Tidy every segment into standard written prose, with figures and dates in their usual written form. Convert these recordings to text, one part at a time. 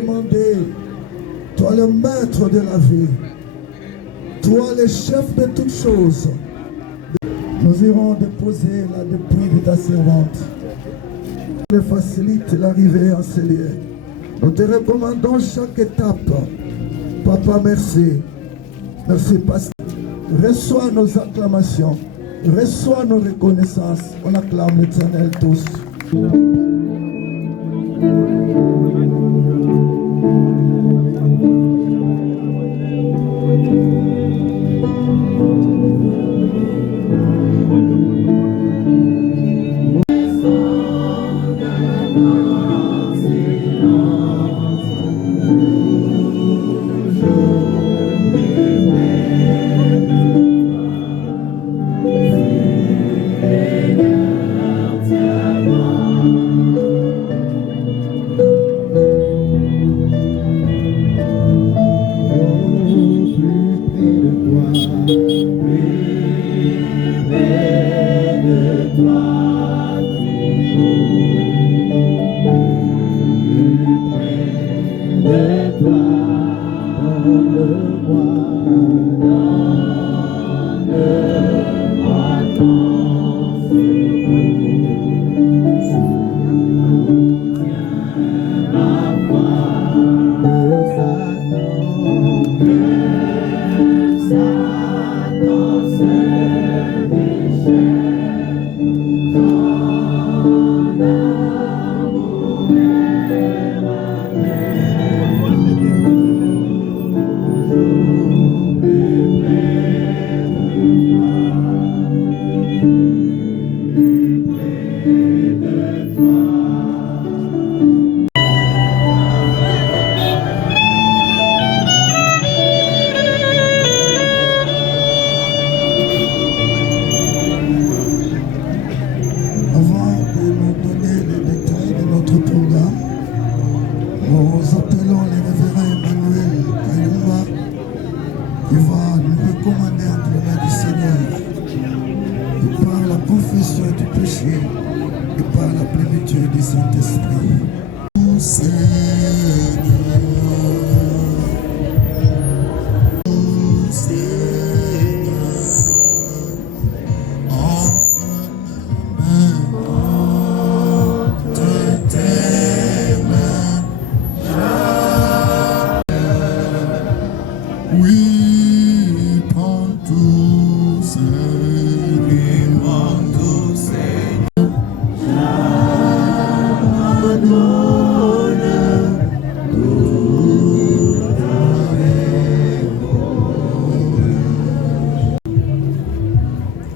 demander, toi le maître de la vie, toi le chef de toutes choses, nous irons déposer la dépouille de ta servante. Tu facilites l'arrivée en ces lieux. Nous te recommandons chaque étape. Papa, merci. Merci, Pasteur. Reçois nos acclamations. Reçois nos reconnaissances. On acclame l'Éternel tous.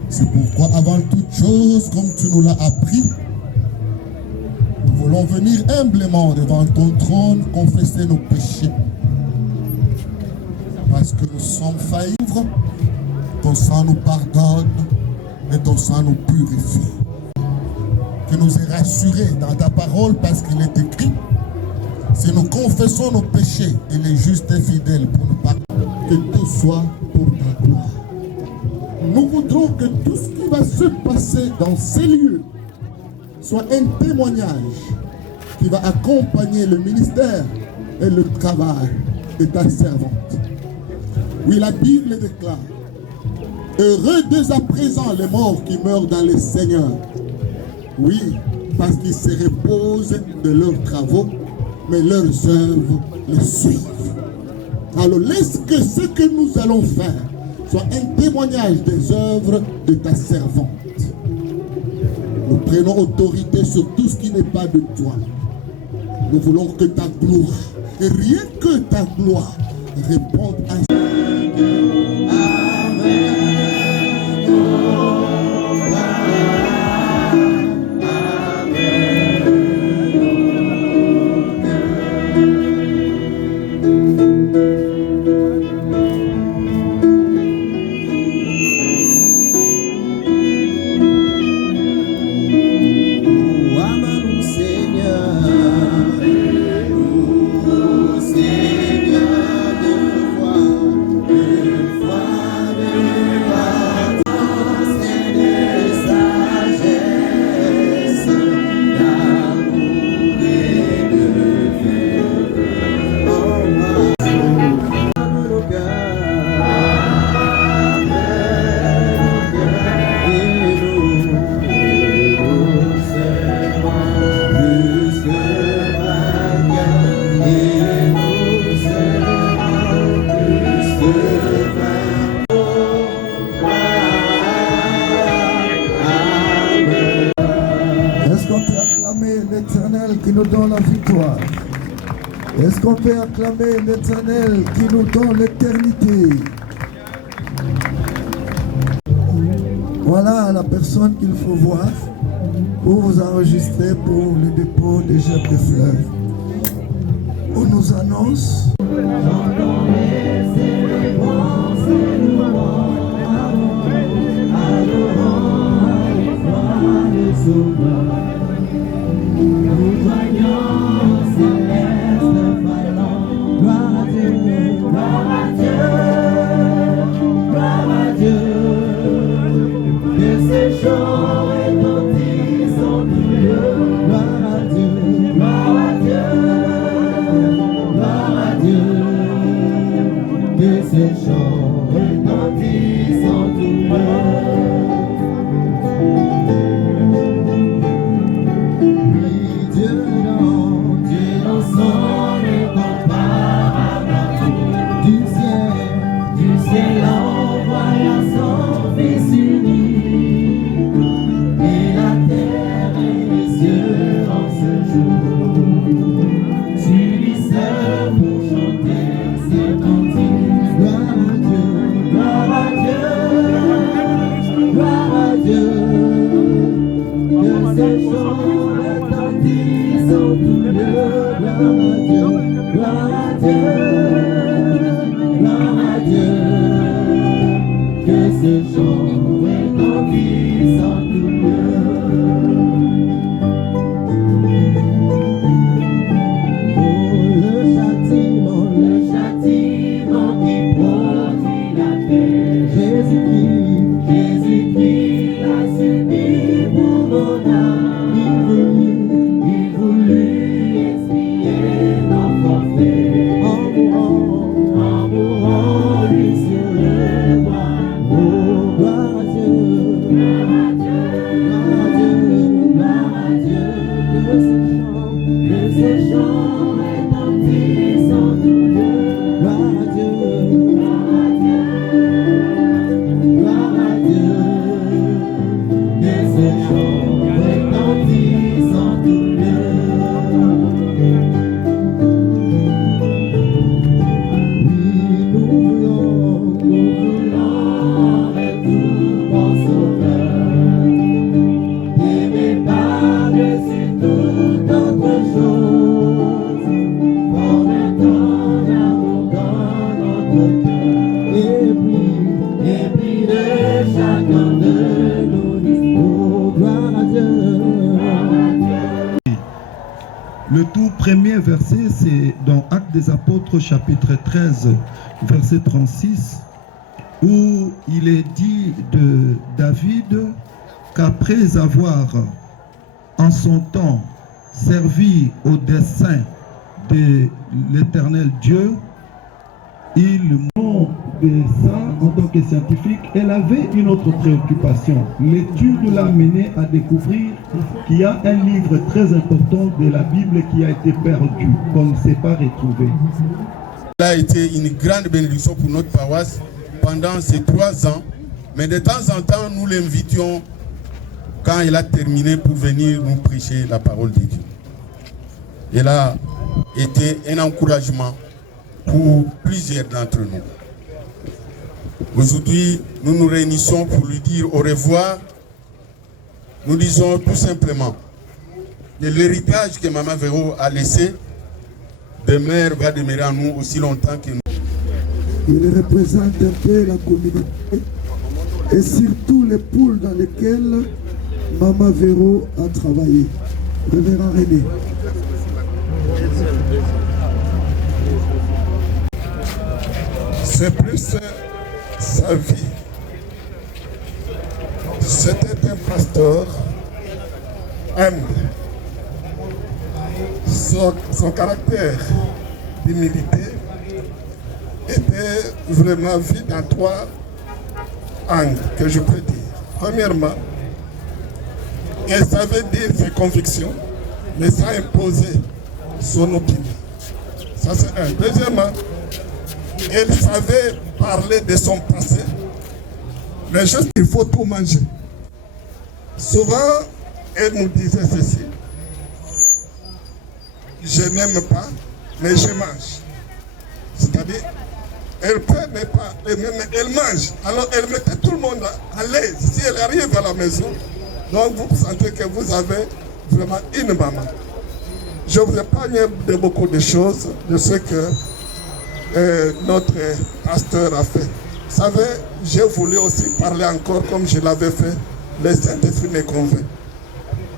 C'est pourquoi avant toute chose, comme tu nous l'as appris, nous voulons venir humblement devant ton trône confesser nos péchés. Parce que nous sommes faillis, ton sang nous pardonne et ton sang nous purifie. Tu nous es rassurés dans ta parole parce qu'il est écrit, si nous confessons nos péchés, il est juste et fidèle pour nous pardonner. Que tout soit pour ta gloire. Nous voudrons que tout ce qui va se passer dans ces lieux soit un témoignage qui va accompagner le ministère et le travail de ta servante. Oui, la Bible déclare, heureux dès à présent les morts qui meurent dans le Seigneur. Oui, parce qu'ils se reposent de leurs travaux, mais leurs œuvres les suivent. Alors laisse que ce que nous allons faire soit un témoignage des œuvres de ta servante. Nous prenons autorité sur tout ce qui n'est pas de toi. Nous voulons que ta gloire, et rien que ta gloire, réponde à ça. Seigneur, de foi. Est-ce qu'on peut acclamer l'Éternel qui nous donne l'éternité? Voilà la personne qu'il faut voir pour vous enregistrer pour le dépôt des gerbes de fleurs. On nous annonce. Le tout premier verset, c'est dans Actes des Apôtres, chapitre 13, verset 36, où il est dit de David qu'après avoir en son temps servi au dessein de l'Éternel Dieu, il de ça en tant que scientifique, elle avait une autre préoccupation. L'étude l'a mené à découvrir qu'il y a un livre très important de la Bible qui a été perdu, qu'on ne s'est pas retrouvé. Ça a été une grande bénédiction pour notre paroisse pendant ces 3 ans, mais de temps en temps, nous l'invitions quand il a terminé pour venir nous prêcher la parole de Dieu. Il a été un encouragement pour plusieurs d'entre nous. Aujourd'hui, nous nous réunissons pour lui dire au revoir. Nous disons tout simplement que l'héritage que Maman Véro a laissé va demeurer en nous aussi longtemps que nous. Il représente un peu la communauté et surtout les poules dans lesquelles Maman Véro a travaillé. Révérend René. C'est plus sa vie. C'était un pasteur humble. Son caractère d'humilité était vraiment vu dans 3 angles que je peux dire. Premièrement, elle savait dire ses convictions, mais sans imposer son opinion. Ça c'est un. Deuxièmement, elle savait parler de son passé, mais juste il faut tout manger. Souvent, elle nous disait ceci: je n'aime pas, mais je mange. C'est-à-dire, elle peut ne pas, mais elle mange. Alors elle mettait tout le monde à l'aise. Si elle arrive à la maison, donc vous sentez que vous avez vraiment une maman. Je vous épargne de beaucoup de choses, de ce que notre pasteur a fait. Vous savez, j'ai voulu aussi parler encore comme je l'avais fait. Le Saint-Esprit me convainc.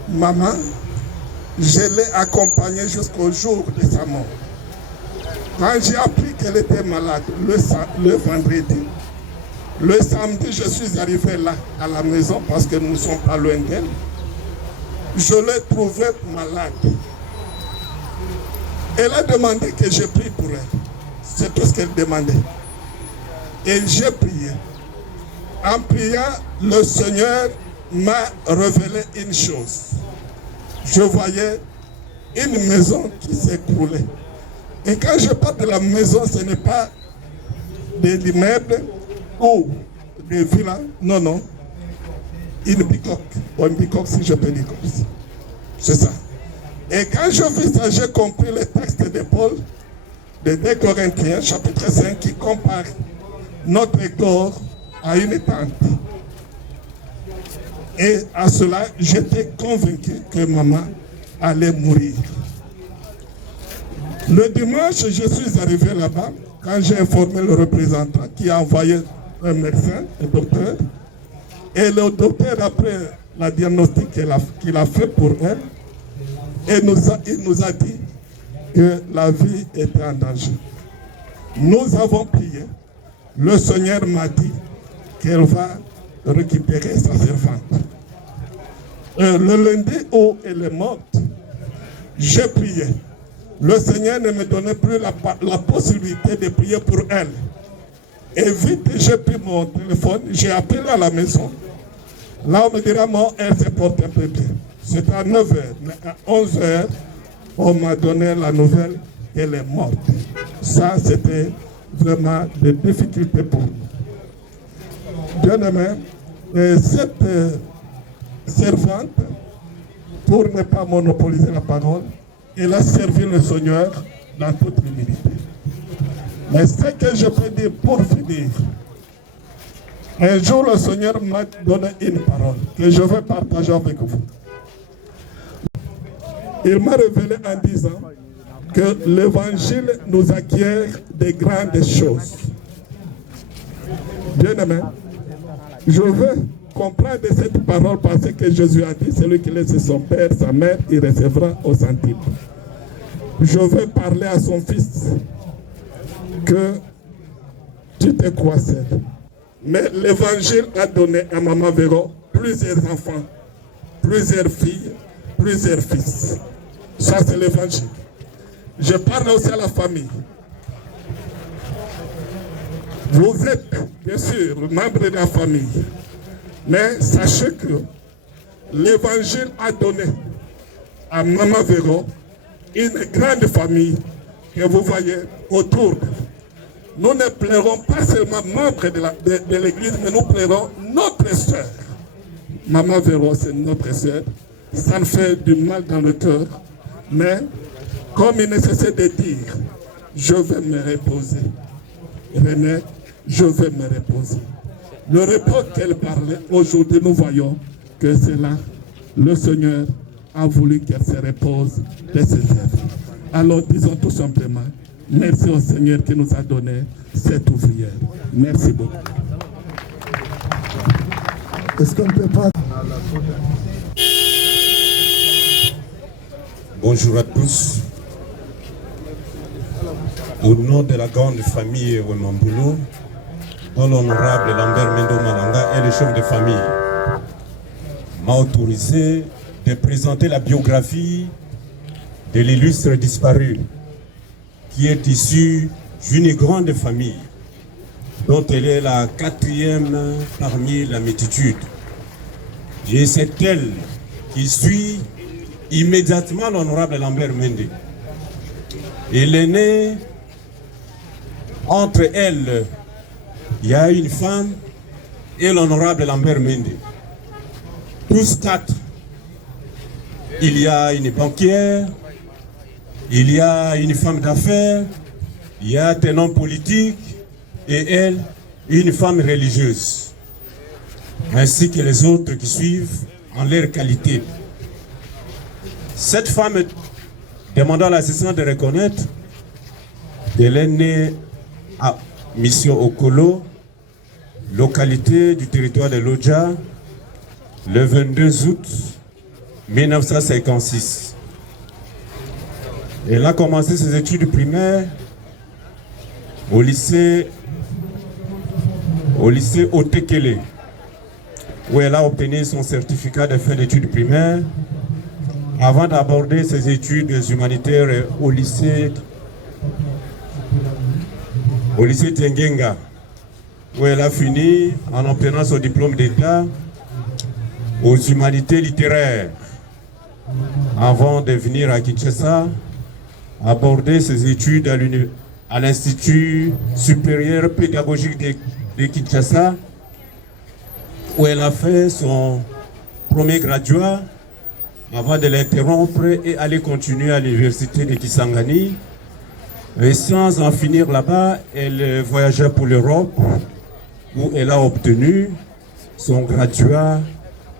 Maman, je l'ai accompagnée jusqu'au jour de sa mort. Quand j'ai appris qu'elle était malade le vendredi, le samedi, je suis arrivé là, à la maison, parce que nous ne sommes pas loin d'elle. Je l'ai trouvée malade. Elle a demandé que je prie pour elle. C'est tout ce qu'elle demandait. Et j'ai prié. En priant, le Seigneur m'a révélé une chose. Je voyais une maison qui s'écroulait. Et quand je parle de la maison, ce n'est pas des immeubles ou des villas. Non, non. Une bicoque. Ou une bicoque, si je peux dire comme ça. C'est ça. Et quand je vis ça, j'ai compris le texte de Paul, de 2 Corinthiens, chapitre 5, qui compare notre corps à une tente. Et à cela, j'étais convaincu que maman allait mourir. Le dimanche, je suis arrivé là-bas, quand j'ai informé le représentant qui a envoyé un médecin, un docteur, et le docteur, après la diagnostic qu'il a fait pour elle, il nous a dit que la vie était en danger. Nous avons prié. Le Seigneur m'a dit qu'elle va récupérer sa servante. Le lundi où elle est morte, j'ai prié. Le Seigneur ne me donnait plus la possibilité de prier pour elle. Et vite, j'ai pris mon téléphone, j'ai appelé à la maison. Là, on me dira, non, elle se porte un peu bien. C'était à 9h, mais à 11h, on m'a donné la nouvelle qu'elle est morte. Ça, c'était vraiment des difficultés pour nous. Bien-aimé, cette servante, pour ne pas monopoliser la parole, elle a servi le Seigneur dans toute l'humilité. Mais ce que je peux dire pour finir, un jour le Seigneur m'a donné une parole que je vais partager avec vous. Il m'a révélé en disant que l'évangile nous acquiert de grandes choses. Bien-aimé, je veux comprendre cette parole parce que Jésus a dit, celui qui laisse son père, sa mère, il recevra au centime. Je veux parler à son fils que tu te crois seul. Mais l'évangile a donné à Maman Véro plusieurs enfants, plusieurs filles, plusieurs fils. Ça, c'est l'évangile. Je parle aussi à la famille. Vous êtes, bien sûr, membre de la famille. Mais sachez que l'évangile a donné à Maman Véro une grande famille que vous voyez autour de nous. Nous ne plairons pas seulement membres de l'église, mais nous plairons notre sœur. Maman Véro, c'est notre sœur. Ça nous fait du mal dans le cœur. Mais, comme il est nécessaire de dire, je vais me reposer. René, je vais me reposer. Le repos qu'elle parlait, aujourd'hui nous voyons que c'est là, le Seigneur a voulu qu'elle se repose de ses œuvres. Alors disons tout simplement, merci au Seigneur qui nous a donné cette ouvrière. Merci beaucoup. Est-ce qu'on ne peut pas... Bonjour à tous. Au nom de la grande famille Wemamboulou, dont l'honorable Lambert Mendo Malanga est le chef de famille, m'a autorisé de présenter la biographie de l'illustre disparu, qui est issue d'une grande famille, dont elle est la 4e parmi la multitude. Et c'est elle qui suit immédiatement l'honorable Lambert Mende. Elle est née, entre elles, il y a une femme et l'honorable Lambert Mende. Tous 4. Il y a une banquière, il y a une femme d'affaires, il y a un homme politique et elle, une femme religieuse, ainsi que les autres qui suivent en leur qualité. Cette femme, demandant à l'assistant de reconnaître qu'elle est née à Mission Okolo, localité du territoire de Lodja, le 22 août 1956. Elle a commencé ses études primaires au lycée Otekele, où elle a obtenu son certificat de fin d'études primaires avant d'aborder ses études humanitaires au lycée Tengenga, où elle a fini en obtenant son diplôme d'État aux humanités littéraires, avant de venir à Kinshasa, aborder ses études à l'Institut supérieur pédagogique de Kinshasa, où elle a fait son premier graduat avant de l'interrompre et aller continuer à l'université de Kisangani. Et sans en finir là-bas, elle voyagea pour l'Europe, où elle a obtenu son graduat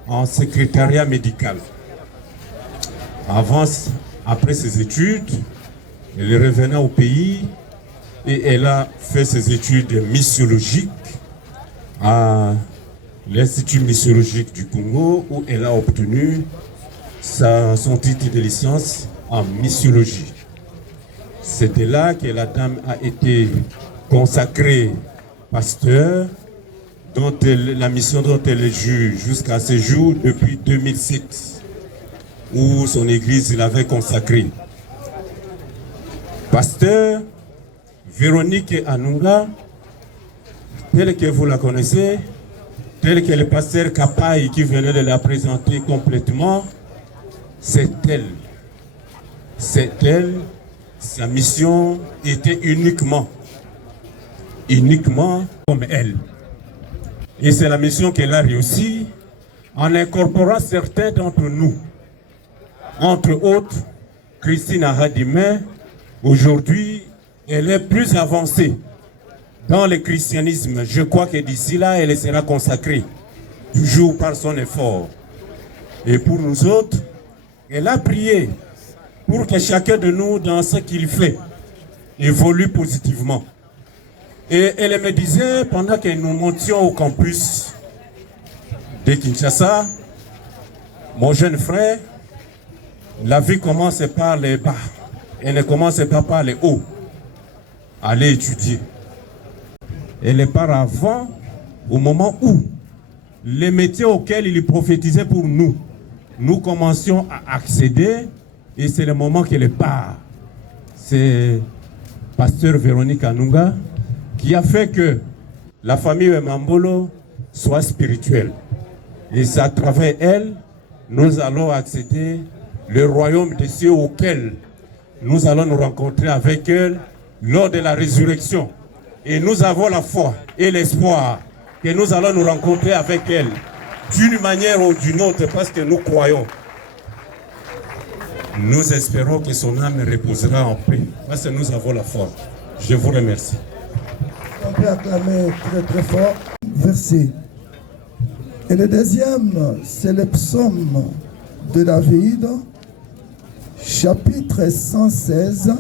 en secrétariat médical. Après ses études, elle revenait au pays et elle a fait ses études missiologiques à l'Institut missiologique du Congo, où elle a obtenu son titre de licence en missiologie. C'était là que la dame a été consacrée pasteur, la mission dont elle est juge jusqu'à ce jour depuis 2007, où son église l'avait consacrée. Pasteur Véronique Anunga, telle que vous la connaissez, telle que le pasteur Kapai qui venait de la présenter complètement, c'est elle. C'est elle. Sa mission était uniquement comme elle. Et c'est la mission qu'elle a réussi en incorporant certains d'entre nous. Entre autres, Christine Ahadimé, aujourd'hui, elle est plus avancée dans le christianisme. Je crois que d'ici là, elle sera consacrée, toujours par son effort. Et pour nous autres, elle a prié pour que chacun de nous, dans ce qu'il fait, évolue positivement. Et elle me disait, pendant que nous montions au campus de Kinshasa, mon jeune frère, la vie commence par les bas, elle ne commence pas par les hauts. Aller étudier. Elle part avant, au moment où les métiers auxquels il prophétisait pour nous, nous commencions à accéder, et c'est le moment qu'elle part. C'est pasteur Véronique Anunga qui a fait que la famille Wemambolo soit spirituelle. Et c'est à travers elle, nous allons accéder le royaume des cieux auquel nous allons nous rencontrer avec elle lors de la résurrection. Et nous avons la foi et l'espoir que nous allons nous rencontrer avec elle d'une manière ou d'une autre, parce que nous croyons. Nous espérons que son âme reposera en paix, parce que nous avons la foi. Je vous remercie. On peut acclamer très très fort. Verset. Et le deuxième, c'est le psaume de David, chapitre 116,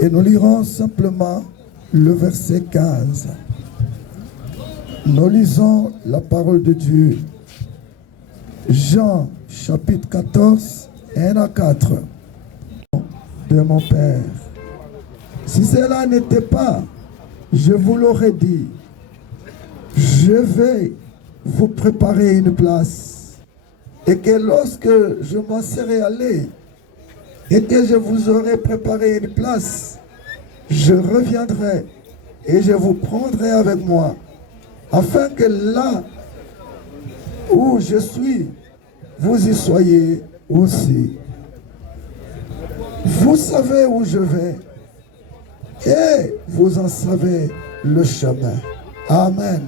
et nous lirons simplement le verset 15. Nous lisons la parole de Dieu. Jean, chapitre 14, 1 à 4. De mon Père. Si cela n'était pas, je vous l'aurais dit, je vais vous préparer une place. Et que lorsque je m'en serai allé, et que je vous aurai préparé une place, je reviendrai et je vous prendrai avec moi, afin que là où je suis, vous y soyez aussi. Vous savez où je vais et vous en savez le chemin. Amen.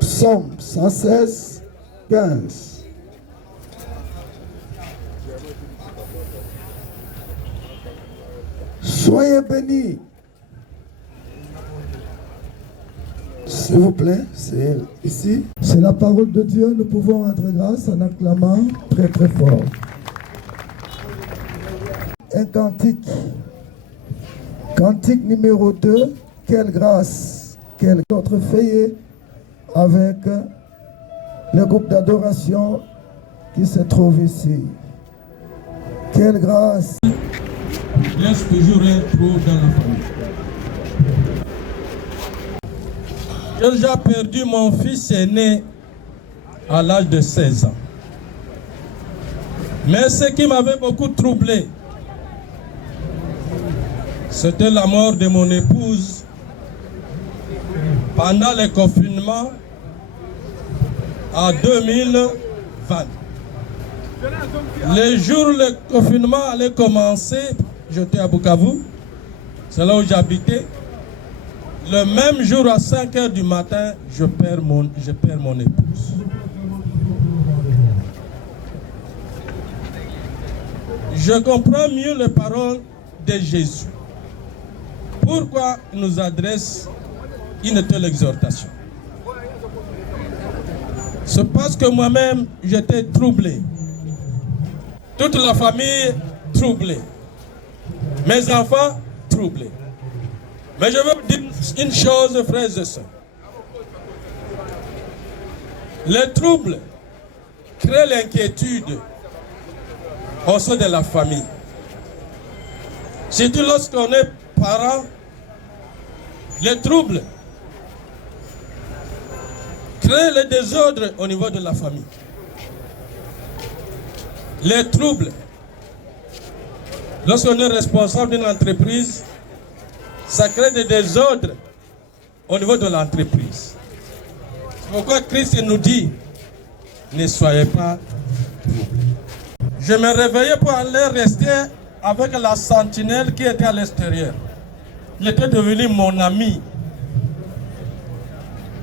Psaume 116, 15. Soyez bénis. S'il vous plaît, c'est ici. C'est la parole de Dieu. Nous pouvons rendre grâce en acclamant très très fort. Un cantique. Cantique numéro 2. Quelle grâce. Quelle autre feuillet avec le groupe d'adoration qui se trouve ici. Quelle grâce. Laisse toujours un trou dans la famille. J'ai déjà perdu mon fils aîné à l'âge de 16 ans. Mais ce qui m'avait beaucoup troublé, c'était la mort de mon épouse pendant le confinement en 2020. Le jour où le confinement allait commencer, j'étais à Bukavu, c'est là où j'habitais. Le même jour à 5 h du matin, je perds mon épouse. Je comprends mieux les paroles de Jésus. Pourquoi il nous adresse une telle exhortation? C'est parce que moi-même, j'étais troublé. Toute la famille troublée. Mes enfants troublés. Mais je veux vous dire une chose, frères et sœurs. Le trouble crée l'inquiétude au sein de la famille. Surtout lorsqu'on est parent, le trouble crée le désordre au niveau de la famille. Les troubles, lorsqu'on est responsable d'une entreprise, ça crée des désordres au niveau de l'entreprise. C'est pourquoi Christ nous dit, ne soyez pas troublés. Je me réveillais pour aller rester avec la sentinelle qui était à l'extérieur. Il était devenu mon ami.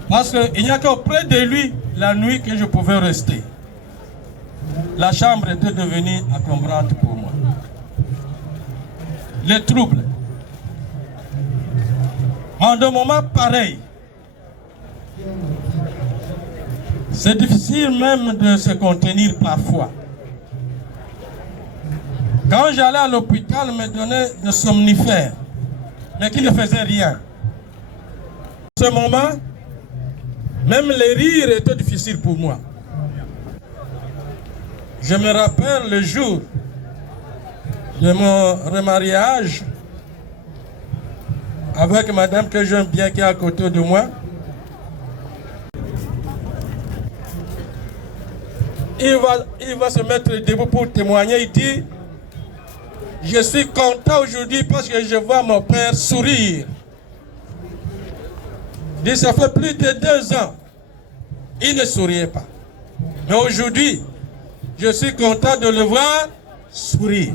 Parce qu'il n'y a qu'auprès de lui la nuit que je pouvais rester. La chambre était devenue encombrante pour moi. Les troubles. En un moment pareil, c'est difficile même de se contenir parfois. Quand j'allais à l'hôpital, on me donnait des somnifères, mais qui ne faisaient rien. En ce moment, même les rires étaient difficiles pour moi. Je me rappelle le jour de mon remariage avec madame que j'aime bien qui est à côté de moi. Il va se mettre debout pour témoigner. Il dit, je suis content aujourd'hui parce que je vois mon père sourire. Il dit, ça fait plus de 2 ans. Il ne souriait pas. Mais aujourd'hui, je suis content de le voir sourire.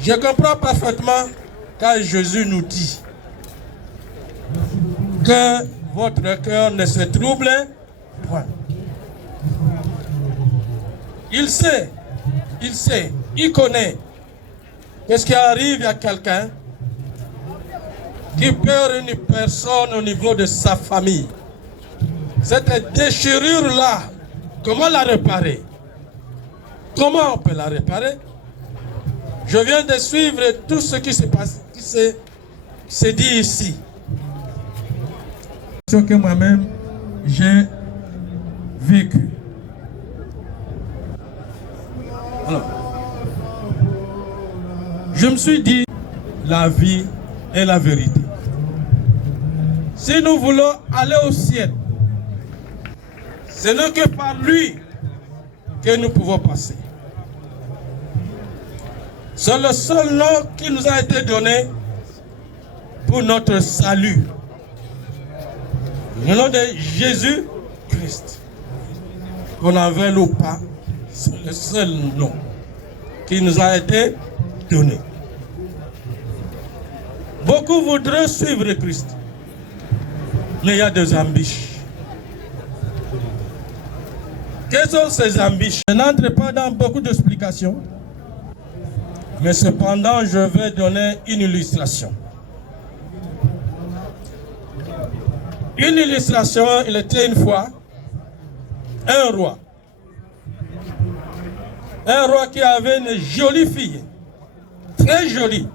Je comprends parfaitement quand Jésus nous dit que votre cœur ne se trouble point. Il sait, il connaît qu'est-ce qui arrive à quelqu'un qui perd une personne au niveau de sa famille. Cette déchirure-là, comment la réparer? Comment on peut la réparer? Je viens de suivre tout ce qui se passe, qui se dit ici. Ce que moi-même j'ai vécu. Alors, je me suis dit, la vie est la vérité. Si nous voulons aller au ciel, ce n'est que par lui que nous pouvons passer. C'est le seul nom qui nous a été donné pour notre salut. Le nom de Jésus-Christ. Qu'on en veuille ou pas, c'est le seul nom qui nous a été donné. Beaucoup voudraient suivre Christ, mais il y a des ambitions. Quelles sont ces ambitions? Je n'entre pas dans beaucoup d'explications. Mais cependant, je vais donner une illustration. Une illustration, il était une fois un roi. Un roi qui avait une jolie fille, très jolie,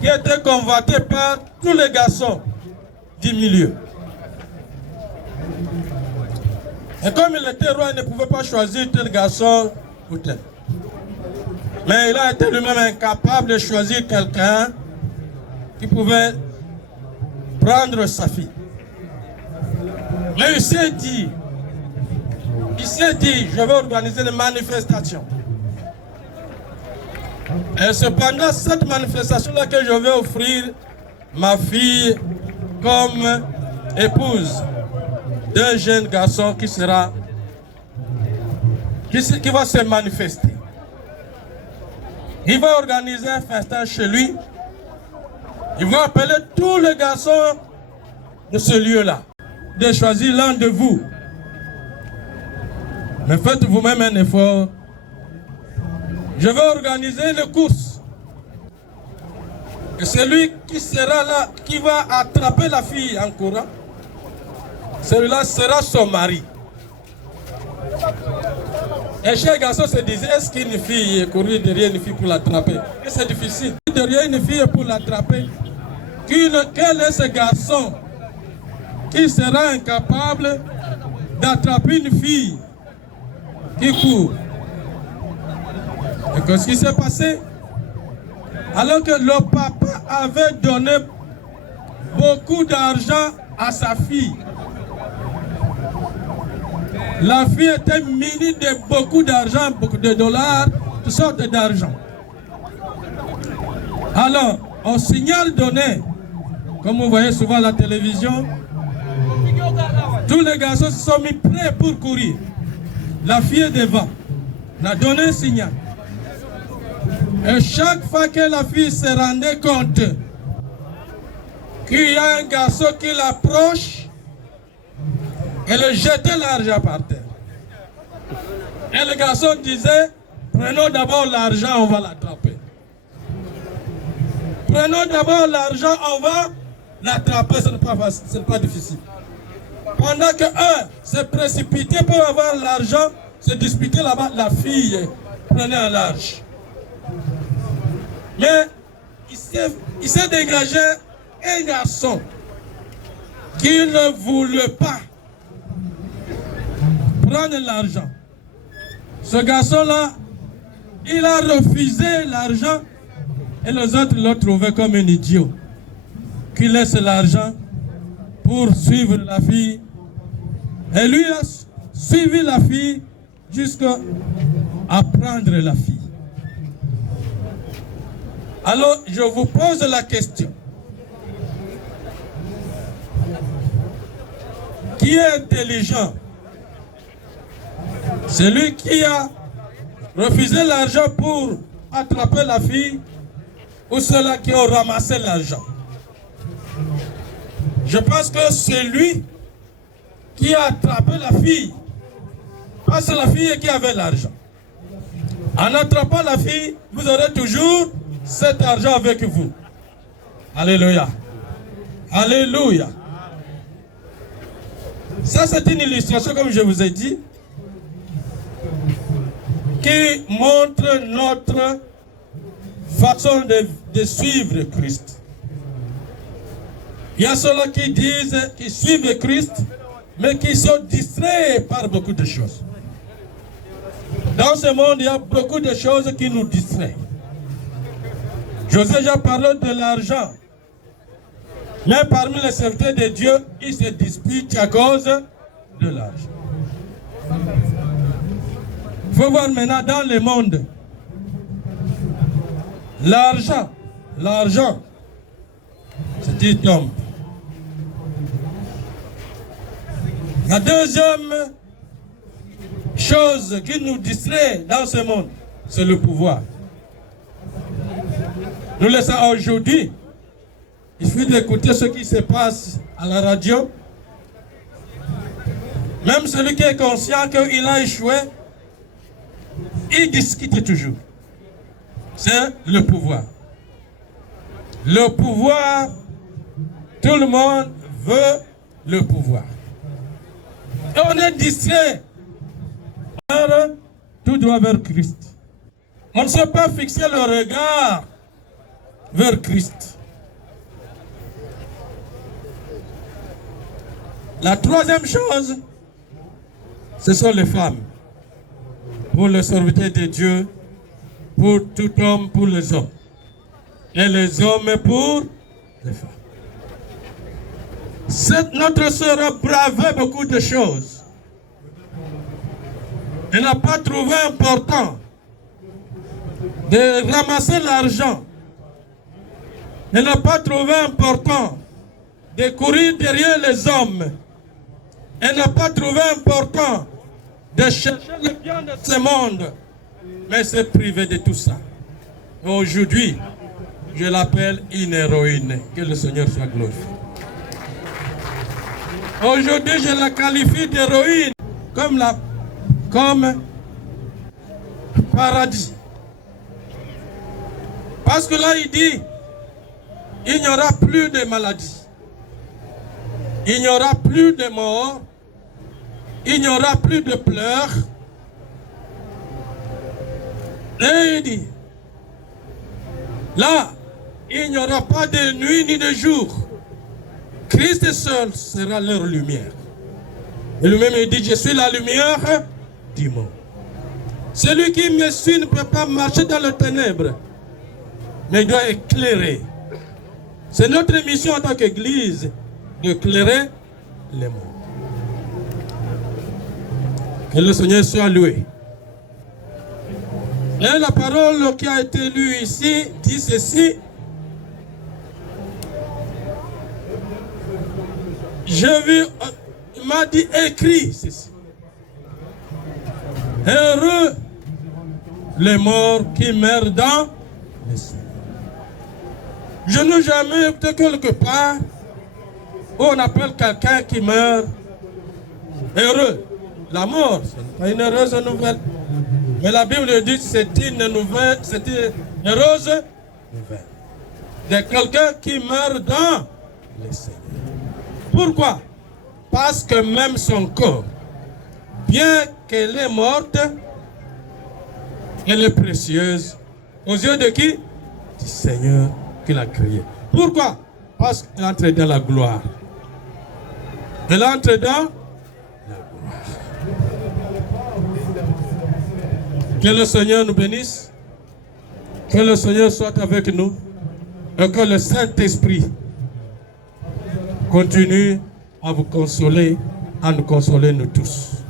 qui était convoitée par tous les garçons du milieu. Et comme il était roi, il ne pouvait pas choisir tel garçon ou tel. Mais il a été lui-même incapable de choisir quelqu'un qui pouvait prendre sa fille. Mais il s'est dit, je vais organiser une manifestation. Et cependant, cette manifestation-là que je vais offrir ma fille comme épouse d'un jeune garçon qui va se manifester. Il va organiser un festin chez lui. Il va appeler tous les garçons de ce lieu-là, de choisir l'un de vous. Mais faites vous-même un effort. Je vais organiser une course. Et celui qui sera là, qui va attraper la fille en courant, celui-là sera son mari. Et chaque garçon se disait, est-ce qu'une fille courir derrière une fille pour l'attraper? Et c'est difficile. Derrière une fille pour l'attraper, quel est ce garçon qui sera incapable d'attraper une fille qui court? Et qu'est-ce qui s'est passé? Alors que le papa avait donné beaucoup d'argent à sa fille. La fille était munie de beaucoup d'argent, beaucoup de dollars, toutes sortes d'argent. Alors, au signal donné, comme vous voyez souvent à la télévision, tous les garçons se sont mis prêts pour courir. La fille est devant. On a donné un signal. Et chaque fois que la fille se rendait compte qu'il y a un garçon qui l'approche, elle jetait l'argent par terre. Et le garçon disait, prenons d'abord l'argent, on va l'attraper. Prenons d'abord l'argent, on va l'attraper, ce n'est pas difficile. Pendant que eux se précipitaient pour avoir l'argent, se disputaient là-bas, la fille prenait un large. Mais il s'est dégagé un garçon qui ne voulait pas prendre l'argent. Ce garçon-là, il a refusé l'argent et les autres l'ont trouvé comme un idiot qui laisse l'argent pour suivre la fille. Et lui a suivi la fille jusqu'à prendre la fille. Alors, je vous pose la question. Qui est intelligent? Celui qui a refusé l'argent pour attraper la fille ou ceux-là qui ont ramassé l'argent? Je pense que c'est lui qui a attrapé la fille. Parce que la fille qui avait l'argent. En attrapant la fille, vous aurez toujours cet argent avec vous. Alléluia. Alléluia. Ça, c'est une illustration, comme je vous ai dit, qui montre notre façon de suivre Christ. Il y a ceux-là qui disent qu'ils suivent Christ, mais qui sont distraits par beaucoup de choses. Dans ce monde, il y a beaucoup de choses qui nous distraient. Je vous ai déjà parlé de l'argent. Mais parmi les serviteurs de Dieu, ils se disputent à cause de l'argent. Il faut voir maintenant dans le monde. L'argent, c'est une tombe. La deuxième chose qui nous distrait dans ce monde, c'est le pouvoir. Nous le savons aujourd'hui. Il suffit d'écouter ce qui se passe à la radio. Même celui qui est conscient qu'il a échoué, il discute toujours. c'est le pouvoir. Le pouvoir, tout le monde veut le pouvoir. Et on est distrait. Tout doit vers Christ. On ne sait pas fixer le regard vers Christ. La troisième chose, ce sont les femmes. Pour les serviteurs de Dieu, pour tout homme, pour les hommes. Et les hommes pour les femmes. Notre sœur a bravé beaucoup de choses. Elle n'a pas trouvé important de ramasser l'argent. Elle n'a pas trouvé important de courir derrière les hommes. Elle n'a pas trouvé important de chercher le bien de ce monde. Mais s'est privée de tout ça. Aujourd'hui, je l'appelle une héroïne. Que le Seigneur soit glorifié. Aujourd'hui, je la qualifie d'héroïne comme paradis. Parce que là, il dit, il n'y aura plus de maladies. Il n'y aura plus de morts. Il n'y aura plus de pleurs. Et il dit, là, il n'y aura pas de nuit ni de jour. Christ seul sera leur lumière. Et lui-même il dit, je suis la lumière du monde. Celui qui me suit ne peut pas marcher dans les ténèbres, mais il doit éclairer. C'est notre mission en tant qu'Église d'éclairer les mondes. Que le Seigneur soit loué. Et la parole qui a été lue ici dit ceci. J'ai vu, il m'a dit écrit ceci. Heureux les morts qui meurent dans le ciel. Je n'ai jamais été quelque part où on appelle quelqu'un qui meurt heureux. La mort, ce n'est pas une heureuse nouvelle. Mais la Bible dit que c'est une nouvelle, c'est une heureuse nouvelle. De quelqu'un qui meurt dans le Seigneur. Pourquoi? Parce que même son corps, bien qu'elle est morte, elle est précieuse aux yeux de qui? Du Seigneur qui l'a créée. Pourquoi? Parce qu'elle entre dans la gloire. Elle entre dans la gloire. Que le Seigneur nous bénisse. Que le Seigneur soit avec nous. Et que le Saint-Esprit continue à vous consoler, à nous consoler nous tous.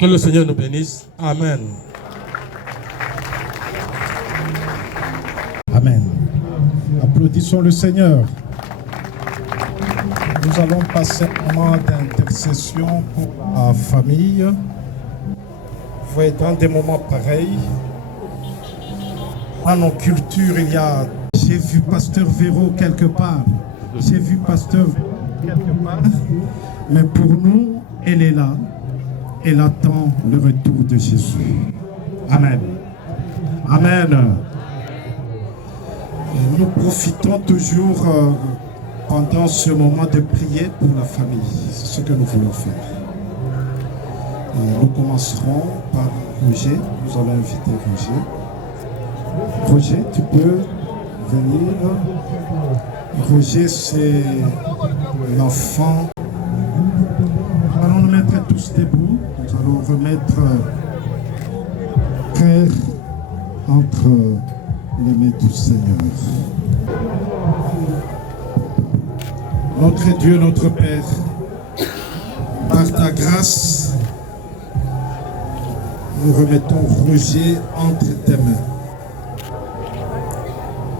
Que le Seigneur nous bénisse. Amen. Amen. Applaudissons le Seigneur. Nous allons passer un moment d'intercession pour la famille. Vous voyez, dans des moments pareils, dans nos cultures, il y a... J'ai vu Pasteur Véro quelque part. J'ai vu Pasteur quelque part. Mais pour nous, elle est là. Elle attend le retour de Jésus. Amen. Amen. Nous profitons toujours pendant ce moment de prière pour la famille. C'est ce que nous voulons faire. Nous commencerons par Roger. Nous allons inviter Roger. Roger, tu peux venir. Roger, c'est l'enfant. Nous allons nous mettre tous debout. Nous allons remettre Père entre les mains du Seigneur. Notre Dieu, notre Père, par ta grâce, nous remettons Roger entre tes mains.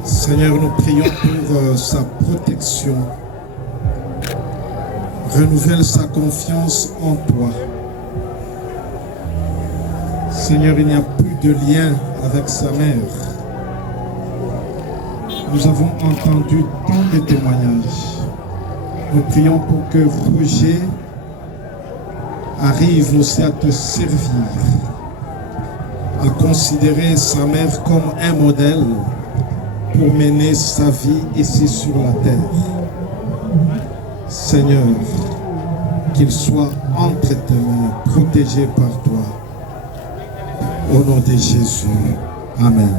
Seigneur, nous prions pour sa protection. Renouvelle sa confiance en toi. Seigneur, il n'y a plus de lien avec sa mère. Nous avons entendu tant de témoignages. Nous prions pour que Roger arrive aussi à te servir, a considéré sa mère comme un modèle pour mener sa vie ici sur la terre. Seigneur, qu'il soit entre tes mains, protégé par toi. Au nom de Jésus. Amen.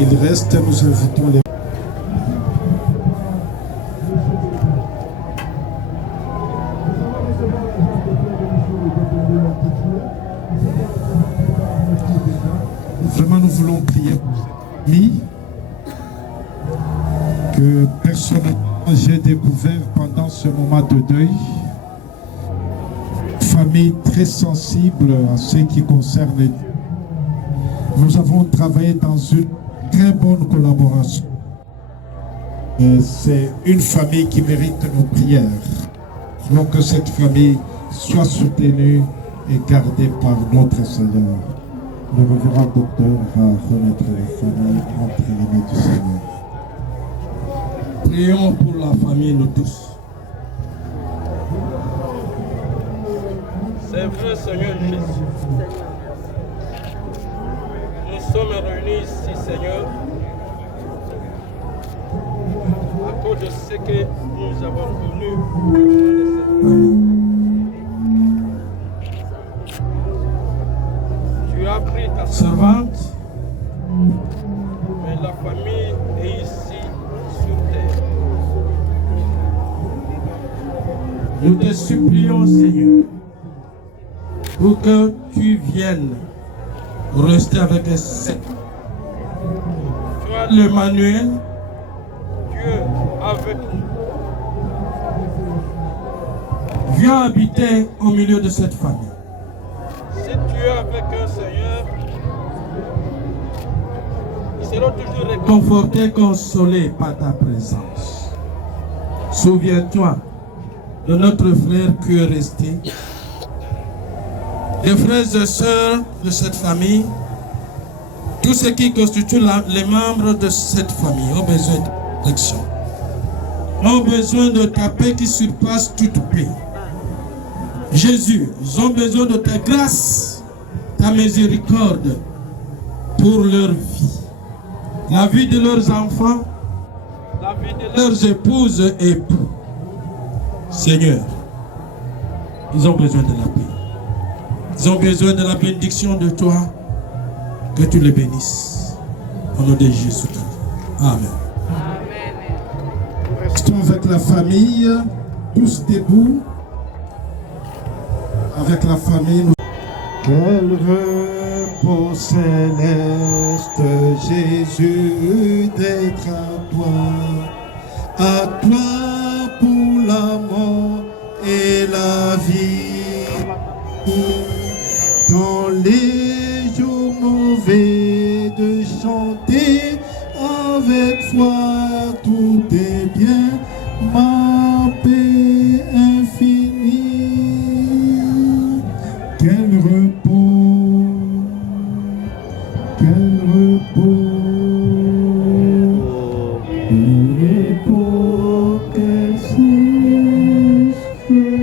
Il reste, nous invitons les... Vraiment, nous voulons prier pour lui, que personnellement j'ai découvert pendant ce moment de deuil. Famille très sensible à ce qui concerne. Nous avons travaillé dans une très bonne collaboration. C'est une famille qui mérite nos prières. Voulons que cette famille soit soutenue et gardée par notre Seigneur. Le révérend docteur va remettre la famille entre les mains du Seigneur. Prions pour la famille, nous tous. C'est vrai, Seigneur Jésus. Nous sommes réunis ici, Seigneur, à cause de ce que nous avons connu. Tu as pris ta servante, mais la famille est ici sur terre. Nous te supplions, Seigneur, pour que tu viennes rester avec cette. Tu as l'Emmanuel, Dieu avec nous. Viens habiter au milieu de cette famille. Si tu es avec un Seigneur, ils seront toujours réconfortés, consolés par ta présence. Souviens-toi de notre frère qui est resté, des frères et sœurs de cette famille, tous ceux qui constituent les membres de cette famille ont besoin de protection, ont besoin de ta paix qui surpasse toute paix. Jésus, ils ont besoin de ta grâce, ta miséricorde pour leur vie, la vie de leurs enfants, la vie de leurs épouses et époux. Seigneur, ils ont besoin de la paix. Ils ont besoin de la bénédiction de toi. Que tu les bénisses. Au nom de Jésus. Amen. Restons avec la famille, tous debout. Avec la famille, nous... Quel repos céleste, Jésus, d'être à toi pour la mort et la vie. Dans les jours mauvais de chanter avec foi, tout est bien, ma paix infinie. Quel repos, quel repos, quel repos, quel céleste repos.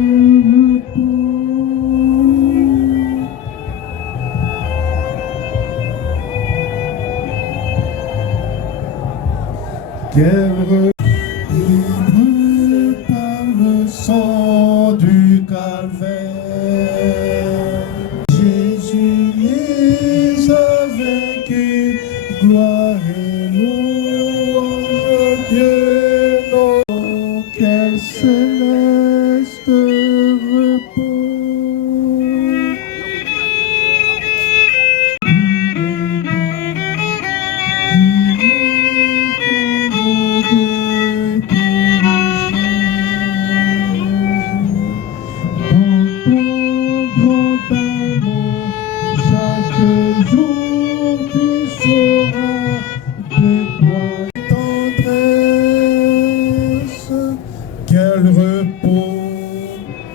Quel repos par le sang du calvaire. Jésus les a vaincus, gloire et louange à Dieu. Non, quel céleste repos.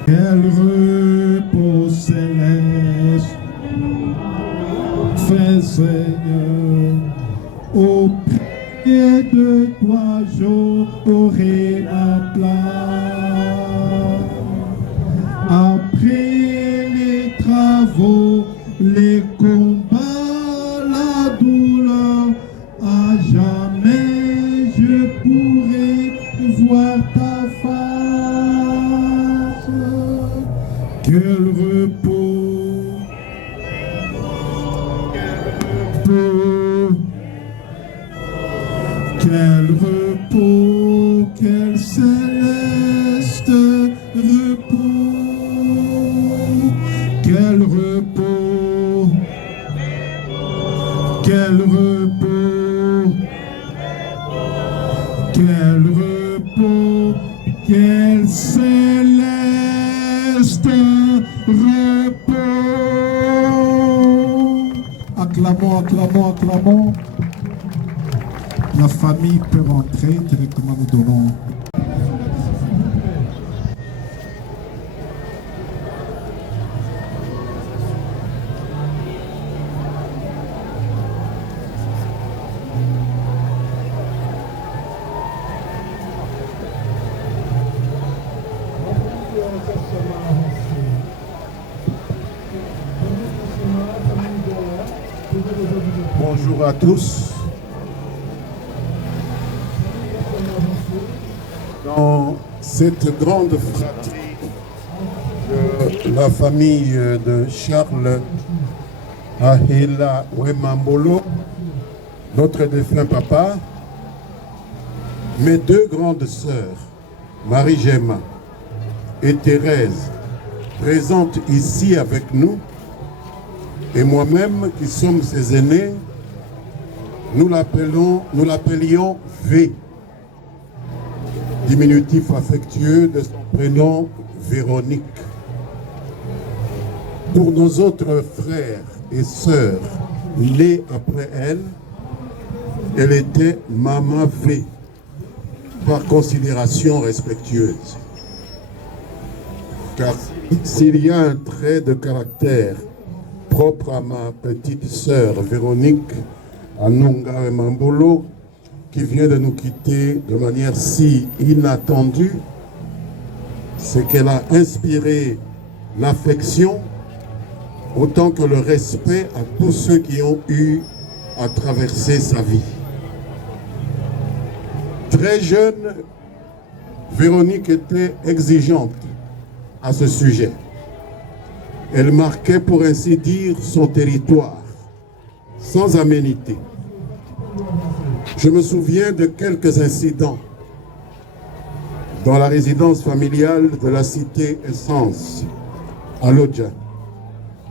Quel repos céleste, fais Seigneur, au pied de toi j'aurai ma place. Après les travaux, les Quel repos, quel céleste repos, quel repos, quel repos, quel repos, quel céleste repos. Acclamons, acclamons, acclamons. La famille peut rentrer directement, nous donnons. Bonjour à tous. Dans cette grande fratrie de la famille de Charles Ahela Wemambolo, notre défunt papa, mes deux grandes sœurs, Marie Gemma et Thérèse, présentes ici avec nous, et moi-même qui sommes ses aînés, nous l'appelions V, diminutif affectueux de son prénom Véronique. Pour nos autres frères et sœurs nés après elle, elle était Maman V, par considération respectueuse. Car s'il y a un trait de caractère propre à ma petite sœur Véronique Anunga Wemambolo, qui vient de nous quitter de manière si inattendue, c'est qu'elle a inspiré l'affection autant que le respect à tous ceux qui ont eu à traverser sa vie. Très jeune, Véronique était exigeante à ce sujet. Elle marquait, pour ainsi dire, son territoire, sans aménité. Je me souviens de quelques incidents dans la résidence familiale de la cité Essence, à Lodja,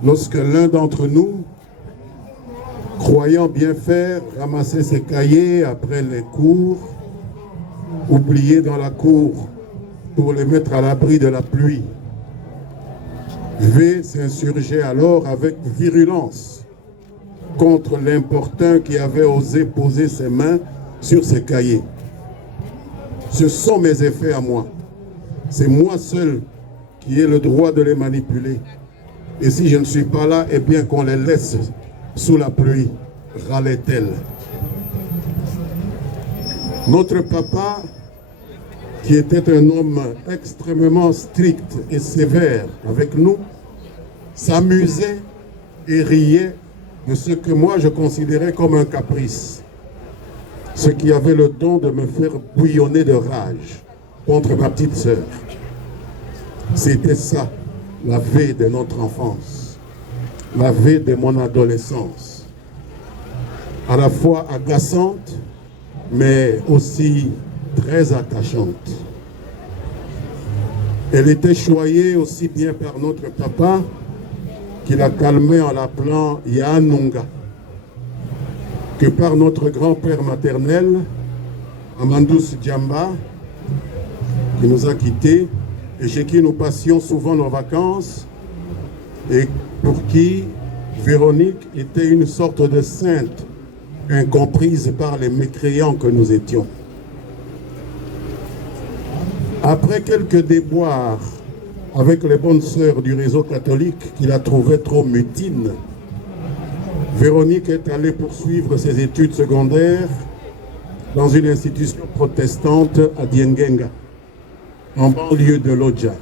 lorsque l'un d'entre nous, croyant bien faire, ramassait ses cahiers après les cours, oubliés dans la cour pour les mettre à l'abri de la pluie. V s'insurgeait alors avec virulence contre l'importun qui avait osé poser ses mains sur ses cahiers. Ce sont mes effets à moi. C'est moi seul qui ai le droit de les manipuler. Et si je ne suis pas là, eh bien qu'on les laisse sous la pluie, râlait-elle. Notre papa, qui était un homme extrêmement strict et sévère avec nous, s'amusait et riait de ce que moi je considérais comme un caprice, ce qui avait le don de me faire bouillonner de rage contre ma petite sœur. C'était ça, la V de notre enfance, la V de mon adolescence, à la fois agaçante, mais aussi très attachante. Elle était choyée aussi bien par notre papa, qui la calmait en l'appelant Yanunga, que par notre grand-père maternel, Amandous Djamba, qui nous a quittés et chez qui nous passions souvent nos vacances, et pour qui Véronique était une sorte de sainte, incomprise par les mécréants que nous étions. Après quelques déboires avec les bonnes sœurs du réseau catholique qui la trouvaient trop mutine, Véronique est allée poursuivre ses études secondaires dans une institution protestante à Diengenga, en banlieue de Lodja.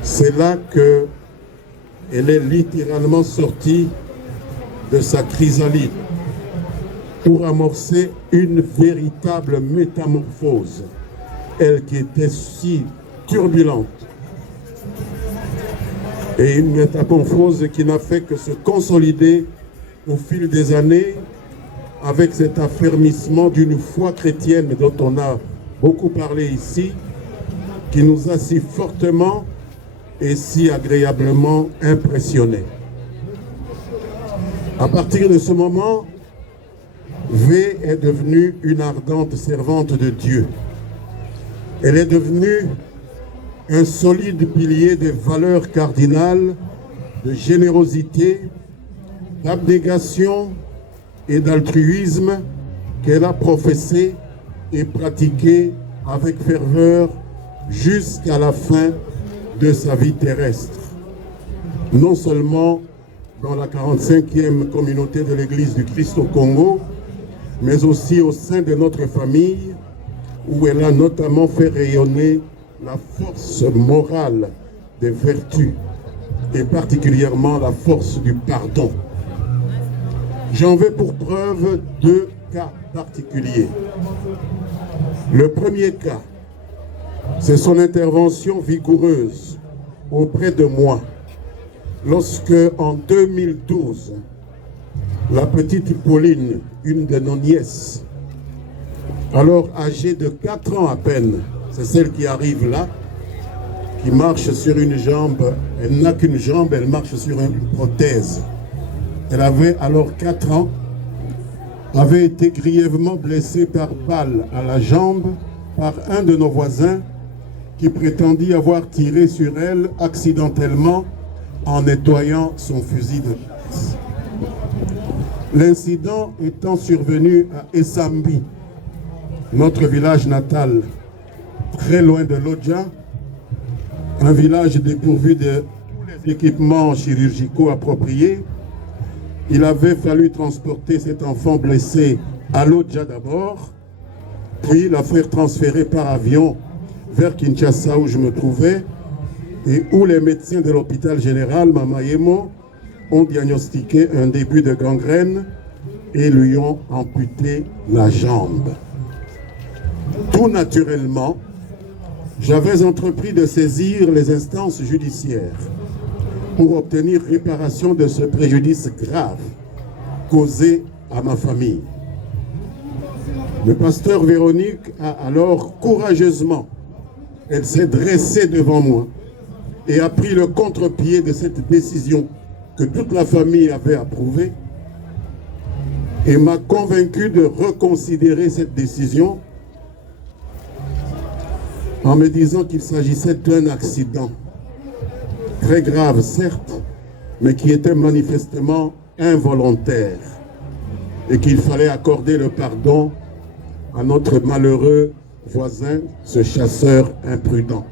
C'est là qu'elle est littéralement sortie de sa chrysalide pour amorcer une véritable métamorphose, elle qui était si turbulente. Et une métamorphose qui n'a fait que se consolider au fil des années avec cet affermissement d'une foi chrétienne dont on a beaucoup parlé ici, qui nous a si fortement et si agréablement impressionnés. À partir de ce moment, V est devenue une ardente servante de Dieu. Elle est devenue un solide pilier des valeurs cardinales de générosité, d'abnégation et d'altruisme qu'elle a professé et pratiqué avec ferveur jusqu'à la fin de sa vie terrestre. Non seulement dans la 45e communauté de l'Église du Christ au Congo, mais aussi au sein de notre famille, où elle a notamment fait rayonner la force morale des vertus, et particulièrement la force du pardon. J'en veux pour preuve 2 cas particuliers. Le premier cas, c'est son intervention vigoureuse auprès de moi, lorsque en 2012, la petite Pauline, une de nos nièces, alors âgée de 4 ans à peine, c'est celle qui arrive là, qui marche sur une jambe, elle n'a qu'une jambe, elle marche sur une prothèse. Elle avait alors 4 ans, avait été grièvement blessée par balle à la jambe par un de nos voisins qui prétendit avoir tiré sur elle accidentellement en nettoyant son fusil de chasse. L'incident étant survenu à Essambi, notre village natal, très loin de Lodja, un village dépourvu de tous les équipements chirurgicaux appropriés, il avait fallu transporter cet enfant blessé à Lodja d'abord, puis la faire transférer par avion vers Kinshasa où je me trouvais et où les médecins de l'hôpital général Mamayemo ont diagnostiqué un début de gangrène et lui ont amputé la jambe. Tout naturellement, j'avais entrepris de saisir les instances judiciaires pour obtenir réparation de ce préjudice grave causé à ma famille. Le pasteur Véronique a alors courageusement, elle s'est dressée devant moi et a pris le contre-pied de cette décision que toute la famille avait approuvée et m'a convaincu de reconsidérer cette décision en me disant qu'il s'agissait d'un accident, très grave certes, mais qui était manifestement involontaire et qu'il fallait accorder le pardon à notre malheureux voisin, ce chasseur imprudent.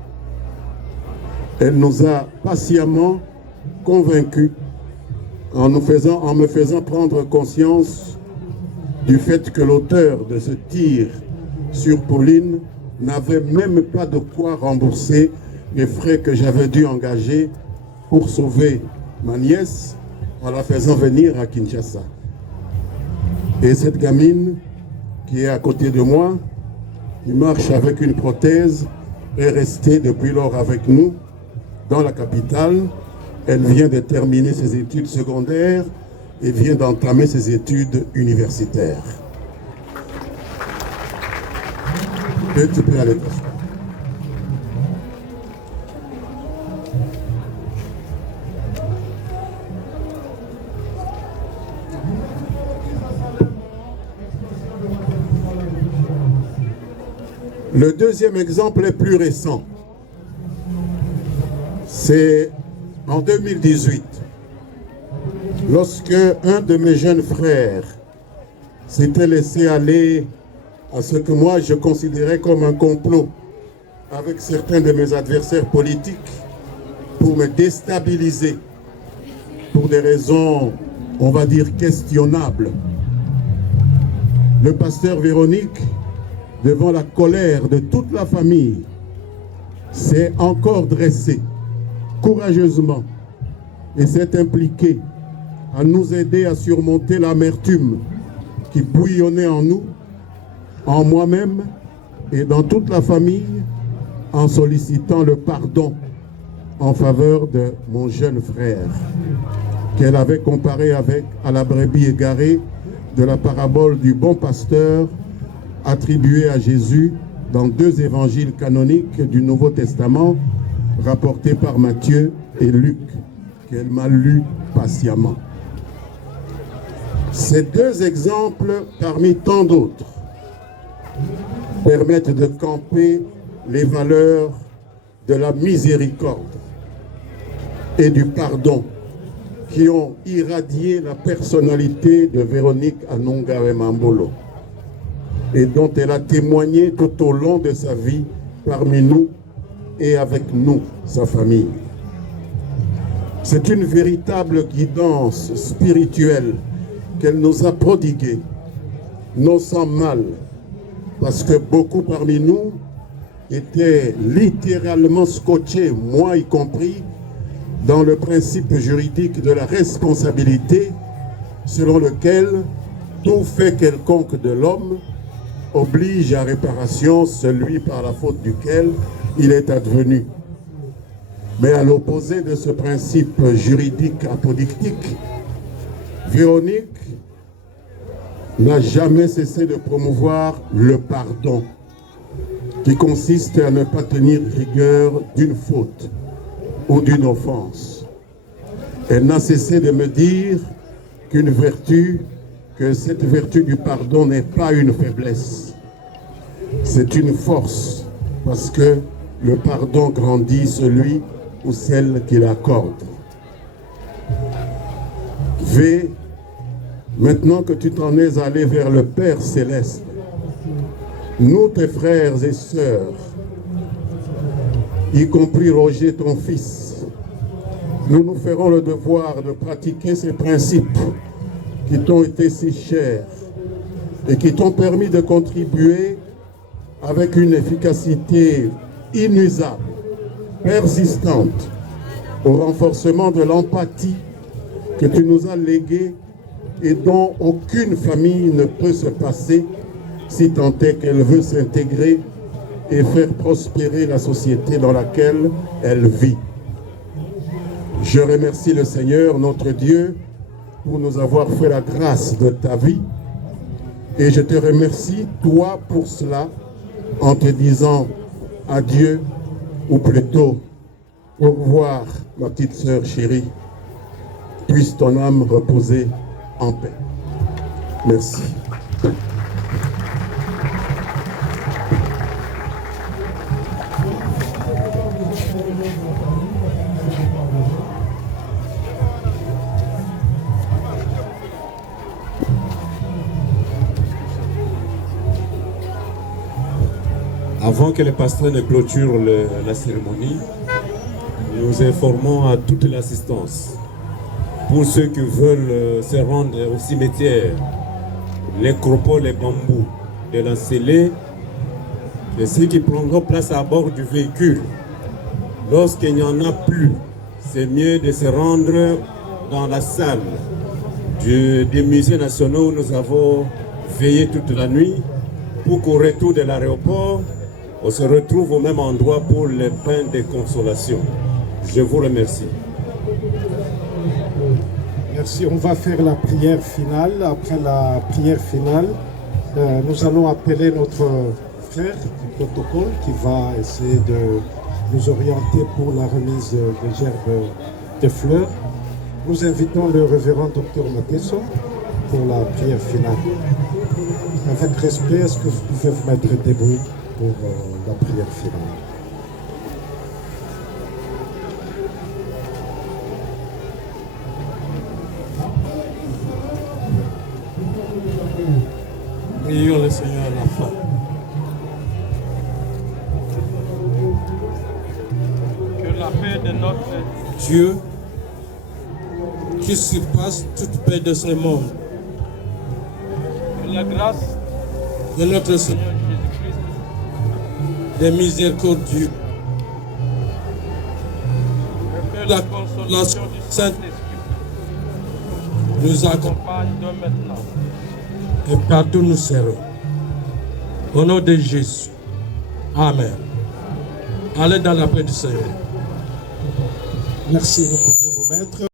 Elle nous a patiemment convaincus en me faisant prendre conscience du fait que l'auteur de ce tir sur Pauline n'avait même pas de quoi rembourser les frais que j'avais dû engager pour sauver ma nièce en la faisant venir à Kinshasa. Et cette gamine qui est à côté de moi, qui marche avec une prothèse, est restée depuis lors avec nous dans la capitale. Elle vient de terminer ses études secondaires et vient d'entamer ses études universitaires. Et tu peux aller t'asseoir. Le deuxième exemple est plus récent. C'est en 2018, lorsque un de mes jeunes frères s'était laissé aller à ce que moi je considérais comme un complot avec certains de mes adversaires politiques pour me déstabiliser pour des raisons, on va dire, questionnables. Le pasteur Véronique, devant la colère de toute la famille, s'est encore dressé courageusement et s'est impliqué à nous aider à surmonter l'amertume qui bouillonnait en nous, en moi-même et dans toute la famille, en sollicitant le pardon en faveur de mon jeune frère qu'elle avait comparé à la brebis égarée de la parabole du bon pasteur attribuée à Jésus dans 2 évangiles canoniques du Nouveau Testament rapportés par Matthieu et Luc, qu'elle m'a lu patiemment. Ces 2 exemples, parmi tant d'autres, permettent de camper les valeurs de la miséricorde et du pardon qui ont irradié la personnalité de Véronique Anunga Wemambolo et dont elle a témoigné tout au long de sa vie parmi nous et avec nous, sa famille. C'est une véritable guidance spirituelle qu'elle nous a prodiguée, non sans mal, parce que beaucoup parmi nous étaient littéralement scotchés, moi y compris, dans le principe juridique de la responsabilité, selon lequel tout fait quelconque de l'homme oblige à réparation celui par la faute duquel il est advenu. Mais à l'opposé de ce principe juridique apodictique, Véronique n'a jamais cessé de promouvoir le pardon, qui consiste à ne pas tenir rigueur d'une faute ou d'une offense. Elle n'a cessé de me dire que cette vertu du pardon n'est pas une faiblesse, c'est une force, parce que le pardon grandit celui ou celle qui l'accorde. V, maintenant que tu t'en es allé vers le Père Céleste, nous, tes frères et sœurs, y compris Roger, ton fils, nous nous ferons le devoir de pratiquer ces principes qui t'ont été si chers et qui t'ont permis de contribuer avec une efficacité inusable, persistante, au renforcement de l'empathie que tu nous as léguée et dont aucune famille ne peut se passer si tant est qu'elle veut s'intégrer et faire prospérer la société dans laquelle elle vit. Je remercie le Seigneur, notre Dieu, pour nous avoir fait la grâce de ta vie. Et je te remercie, toi, pour cela, en te disant adieu, ou plutôt au revoir, ma petite sœur chérie. Puisse ton âme reposer en paix. Merci. Avant que le pasteur ne clôture la cérémonie, nous informons à toute l'assistance. Pour ceux qui veulent se rendre au cimetière, nécropole et bambou de la scellée, et ceux qui prendront place à bord du véhicule, lorsqu'il n'y en a plus, c'est mieux de se rendre dans la salle des musées nationaux où nous avons veillé toute la nuit pour qu'au retour de l'aéroport, on se retrouve au même endroit pour les pains de consolation. Je vous remercie. Merci. On va faire la prière finale. Après la prière finale, nous allons appeler notre frère du protocole qui va essayer de nous orienter pour la remise des gerbes de fleurs. Nous invitons le révérend Dr Mateso pour la prière finale. Avec respect, est-ce que vous pouvez vous mettre debout pour la prière finale? Prions le Seigneur à la fin. Que la paix de notre Dieu, qui surpasse toute paix de ce monde, que la grâce de notre Seigneur Jésus-Christ, des miséricordieux, et que la consolation du Saint-Esprit nous accompagne de maintenant et partout où nous serons. Au nom de Jésus. Amen. Allez dans la paix du Seigneur. Merci, nous pouvons nous mettre.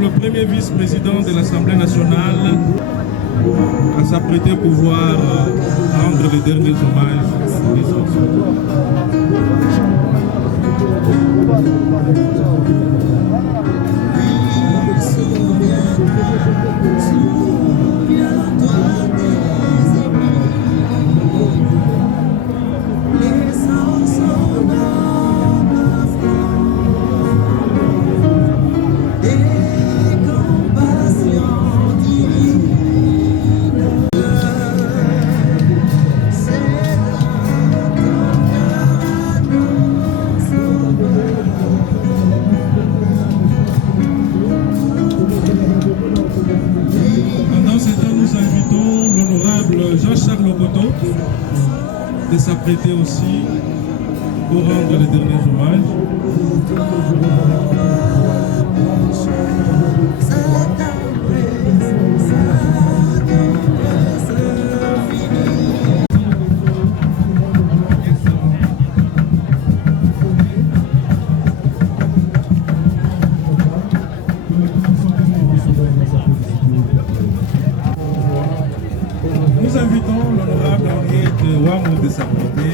Le premier vice-président de l'Assemblée nationale à s'apprêter pour pouvoir rendre les derniers hommages des de s'apprêter aussi pour rendre les derniers hommages. Nous invitons l'honorable Henriette Ouamou de s'apprêter.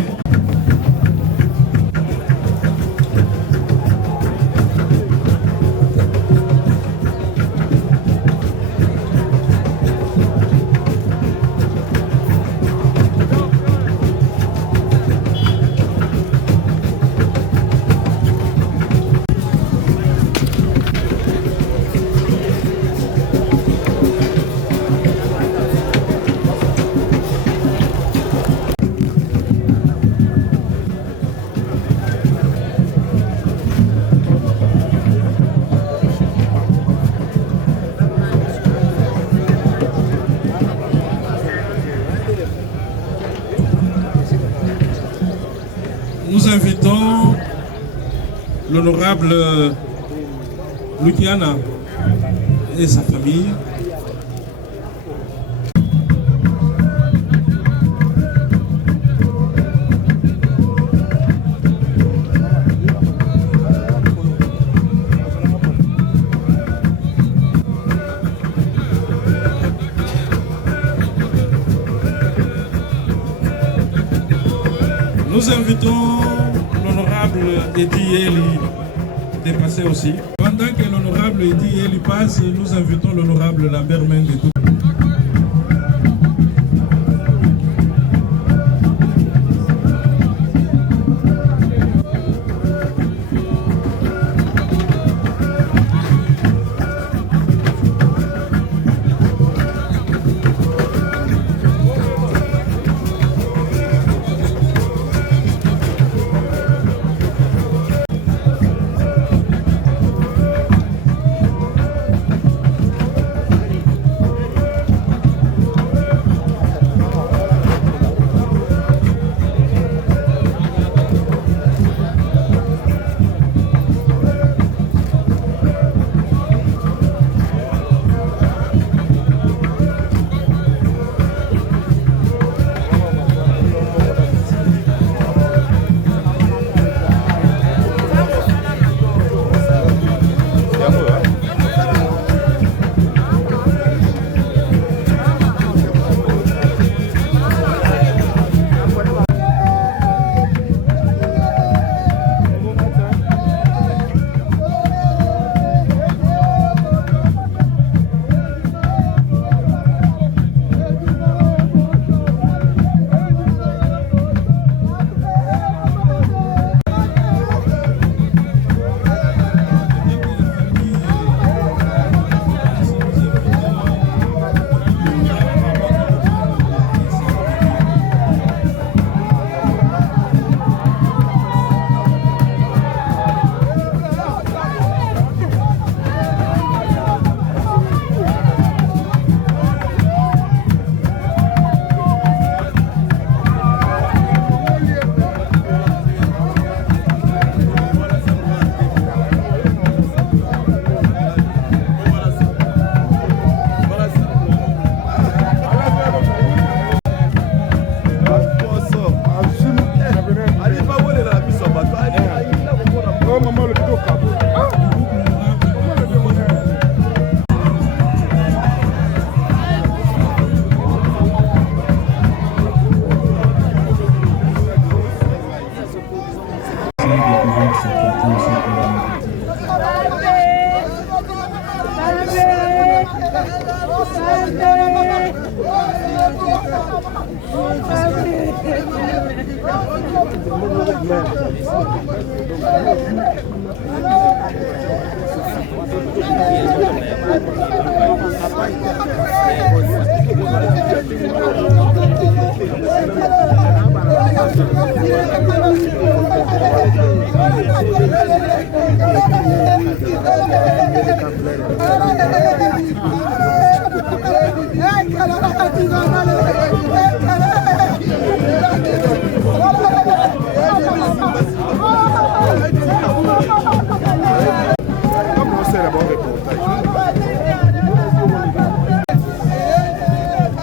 Nous invitons l'honorable Lukiana et sa famille. Nous invitons l'honorable Eddy Eli de passer aussi. Pendant que l'honorable Eddy Eli passe, nous invitons l'honorable Lambert Mende.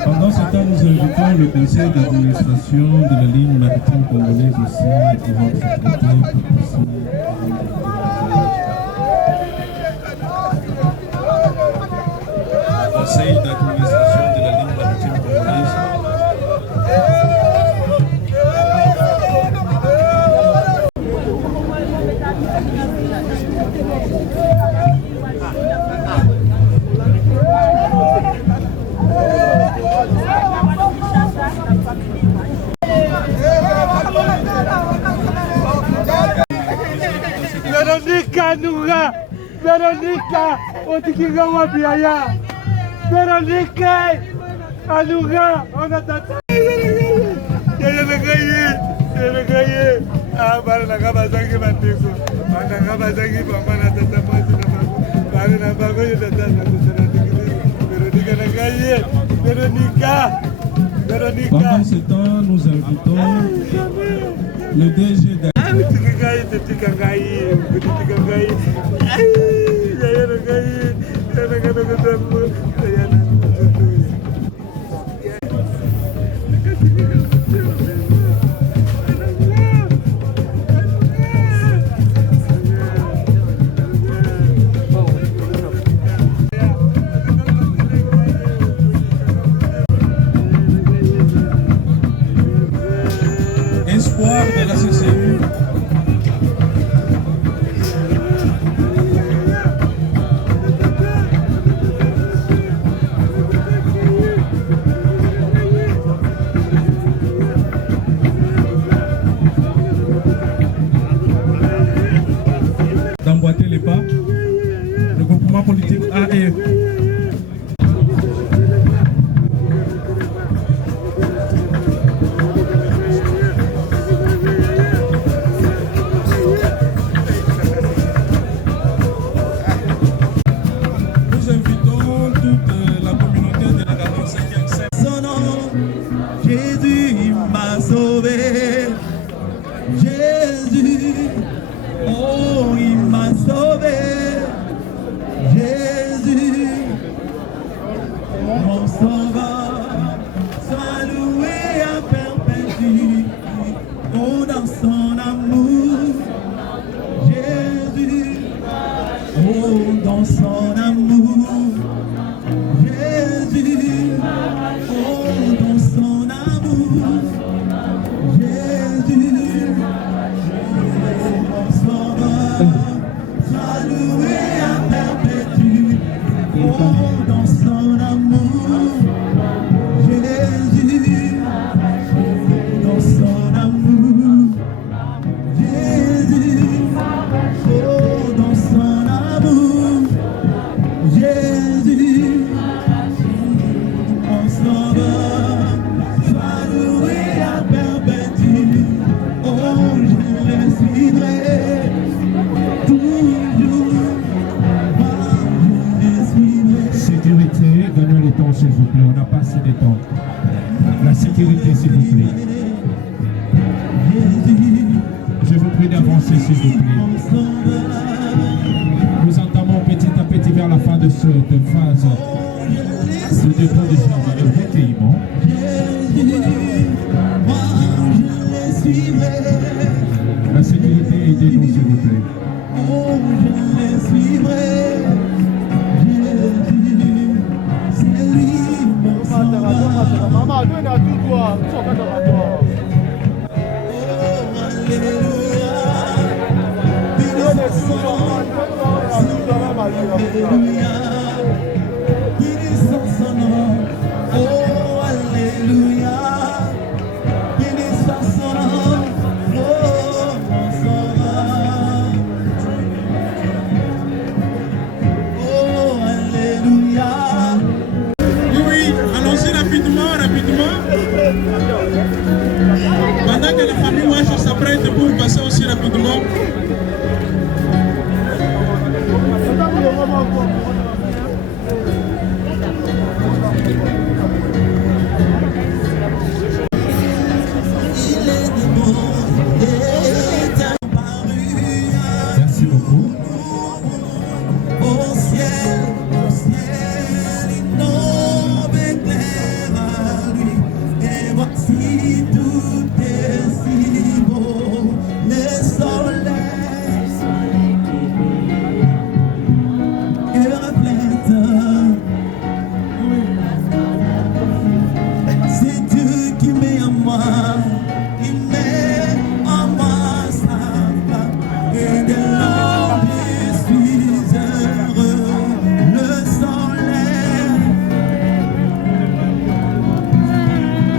Pendant ce temps, nous invitons le conseil d'administration de la ligne maritime congolaise aussi pour votre traité conseil d'administration de la ligne maritime congolaise. Veronica Nuga, Veronica Otikiga Wabiaya, Veronica Anuga, on a tata. Ah, para la Kabazaki Matiku, para la Kabazaki, para la Tata Mazina, para la Bagoya Tata, Veronica Nagaye, Veronica, Veronica. Pendant ce temps, nous invitons le DG de Espoir de la CCU. D'emboîter les pas, le groupement politique AE. Dans son amour, Jésus, oh, dans son amour, Jésus, on s'en va, soit loué à perpétuité, oh, dans son amour, Jésus, dans son amour, Jésus, oh, dans son amour. Jésus, on s'en va, sois loué à perpétuité, oh je le suivrai, toujours, moi je le suivrai. Sécurité, donnez le temps s'il vous plaît, on n'a pas assez de temps. La sécurité s'il vous plaît. Jésus, je vous prie d'avancer s'il vous plaît. Nous entamons petit à petit vers la fin de cette phase de dépôt de charge et de recueillement. La sécurité, aidez-nous s'il vous plaît. Oh, je le suivrai. Jésus, c'est lui mon sauveur. Maman, donne à tout toi. Oh, alléluia. Béni son nom. Alléluia. Béni son Pendant que la famille Wash s'apprête pour passer aussi rapidement. Merci beaucoup. Au ciel, innove éclaire à lui. Et voici tout est si beau. Le soleil qui reflète. C'est Dieu qui met en moi. Il met en moi sa flamme. Et de l'homme je suis heureux. Le soleil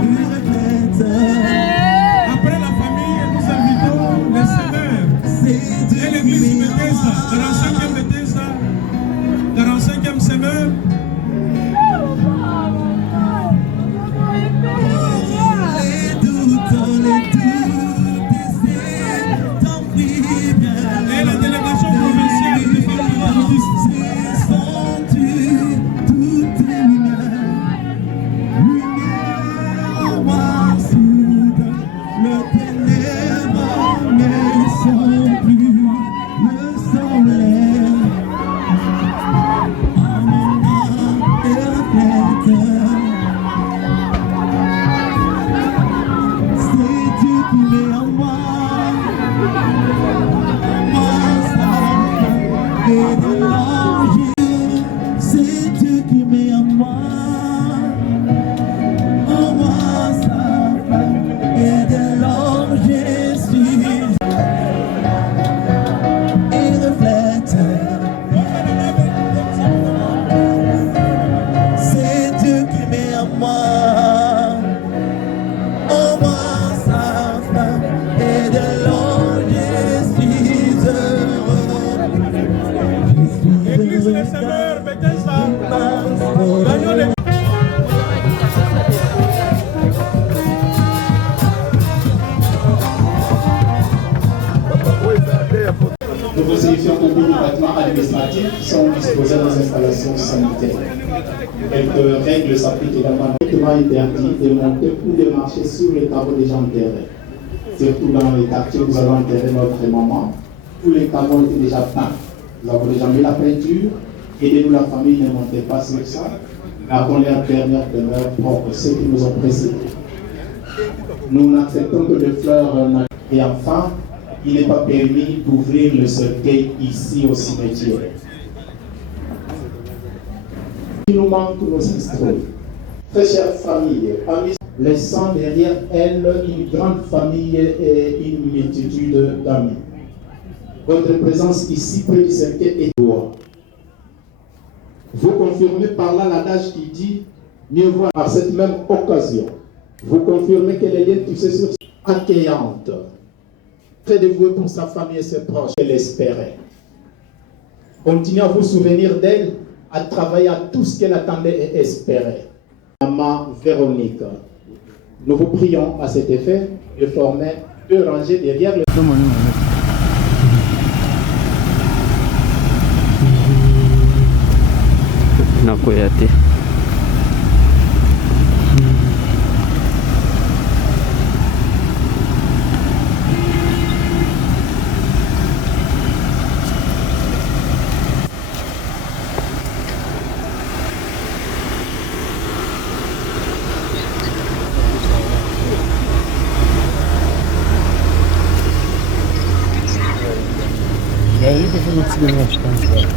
il reflète. Après la famille, nous invitons les semeurs. C'est Dieu Et qui l'église met en Bethesda, moi. 45e Bethesda, 45e semeur. Les doutes, c'est tant pis bien. Et la délégation provinciale de femmes baptistes. C'est sens-tu toutes les lumières. Lumière en moi soudain. Le ténèbre ne sont plus. Le soleil en moi reflète. C'est Dieu qui met en moi sa flamme et de l'ange. C'est Dieu qui met en moi sa flamme et de l'ange Jésus. Il reflète. C'est Dieu qui met en moi sa flamme et de l'ange je suis heureux. Église les semeurs, Bethesda. Gagnons les Nouveaux édifiants concours du bâtiment administratif sont disposés dans les installations sanitaires. Quelques règles s'appliquent également. Strictement interdit de monter ou de marcher sur les caveaux déjà enterrés. Surtout dans les quartiers où nous allons enterrer notre maman, tous les caveaux étaient déjà peints. Nous avons déjà mis la peinture. Aidez-nous la famille, ne montez pas sur ça. Avant les dernières demeures propres, ceux qui nous ont précédés. Nous n'acceptons que des fleurs. Et enfin, il n'est pas permis d'ouvrir le cercueil ici au cimetière. Il nous manque nos ancêtres. Très chère famille, amis, laissant derrière elle une grande famille et une multitude d'amis. Votre présence ici près du cercueil est toi. Vous confirmez par là l'adage qui dit mieux vaut à cette même occasion. Vous confirmez que les liens tissés sur accueillante, très dévouée pour sa famille et ses proches, qu'elle espérait. Continuez à vous souvenir d'elle, à travailler à tout ce qu'elle attendait et espérait. Maman Véronique, nous vous prions à cet effet de former 2 rangées derrière le... Nakoyate. E aí você não conseguiu mais cantar.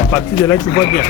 À partir de là, tu vois bien.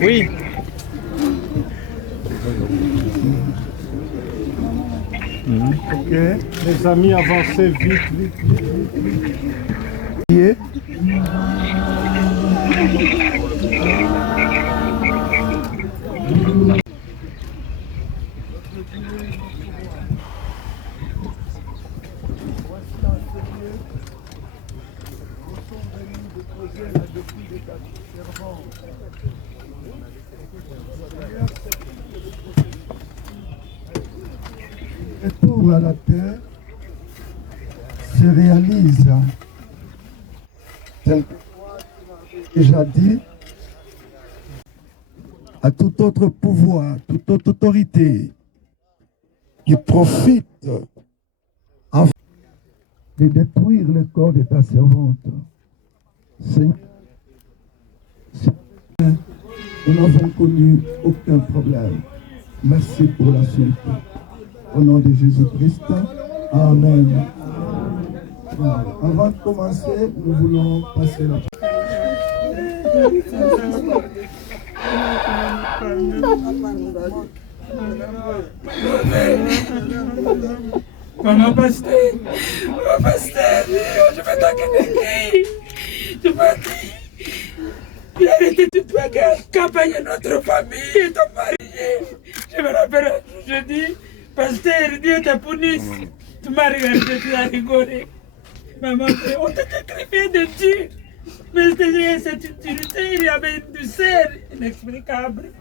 Oui. Ok, les amis, avancez vite, vite, vite. Retour à la terre se réalise tel que déjà dit à tout autre pouvoir, toute autre autorité qui profite de détruire le corps de ta servante. Seigneur, nous n'avons connu aucun problème. Merci pour la suite. Au nom de Jésus-Christ, Amen. Avant de commencer, nous voulons passer la Maman Pasteur, je vais t'accueillir. Je m'as dit, il a arrêté toute la campagne de notre famille et ton mari. Je me rappelle, je dis, Pasteur, Dieu te punisse. Tu m'as regardé, tu as rigolé. Maman, on t'a sacrifié de Dieu. Mais cette utilité, il y avait une douceur inexplicable.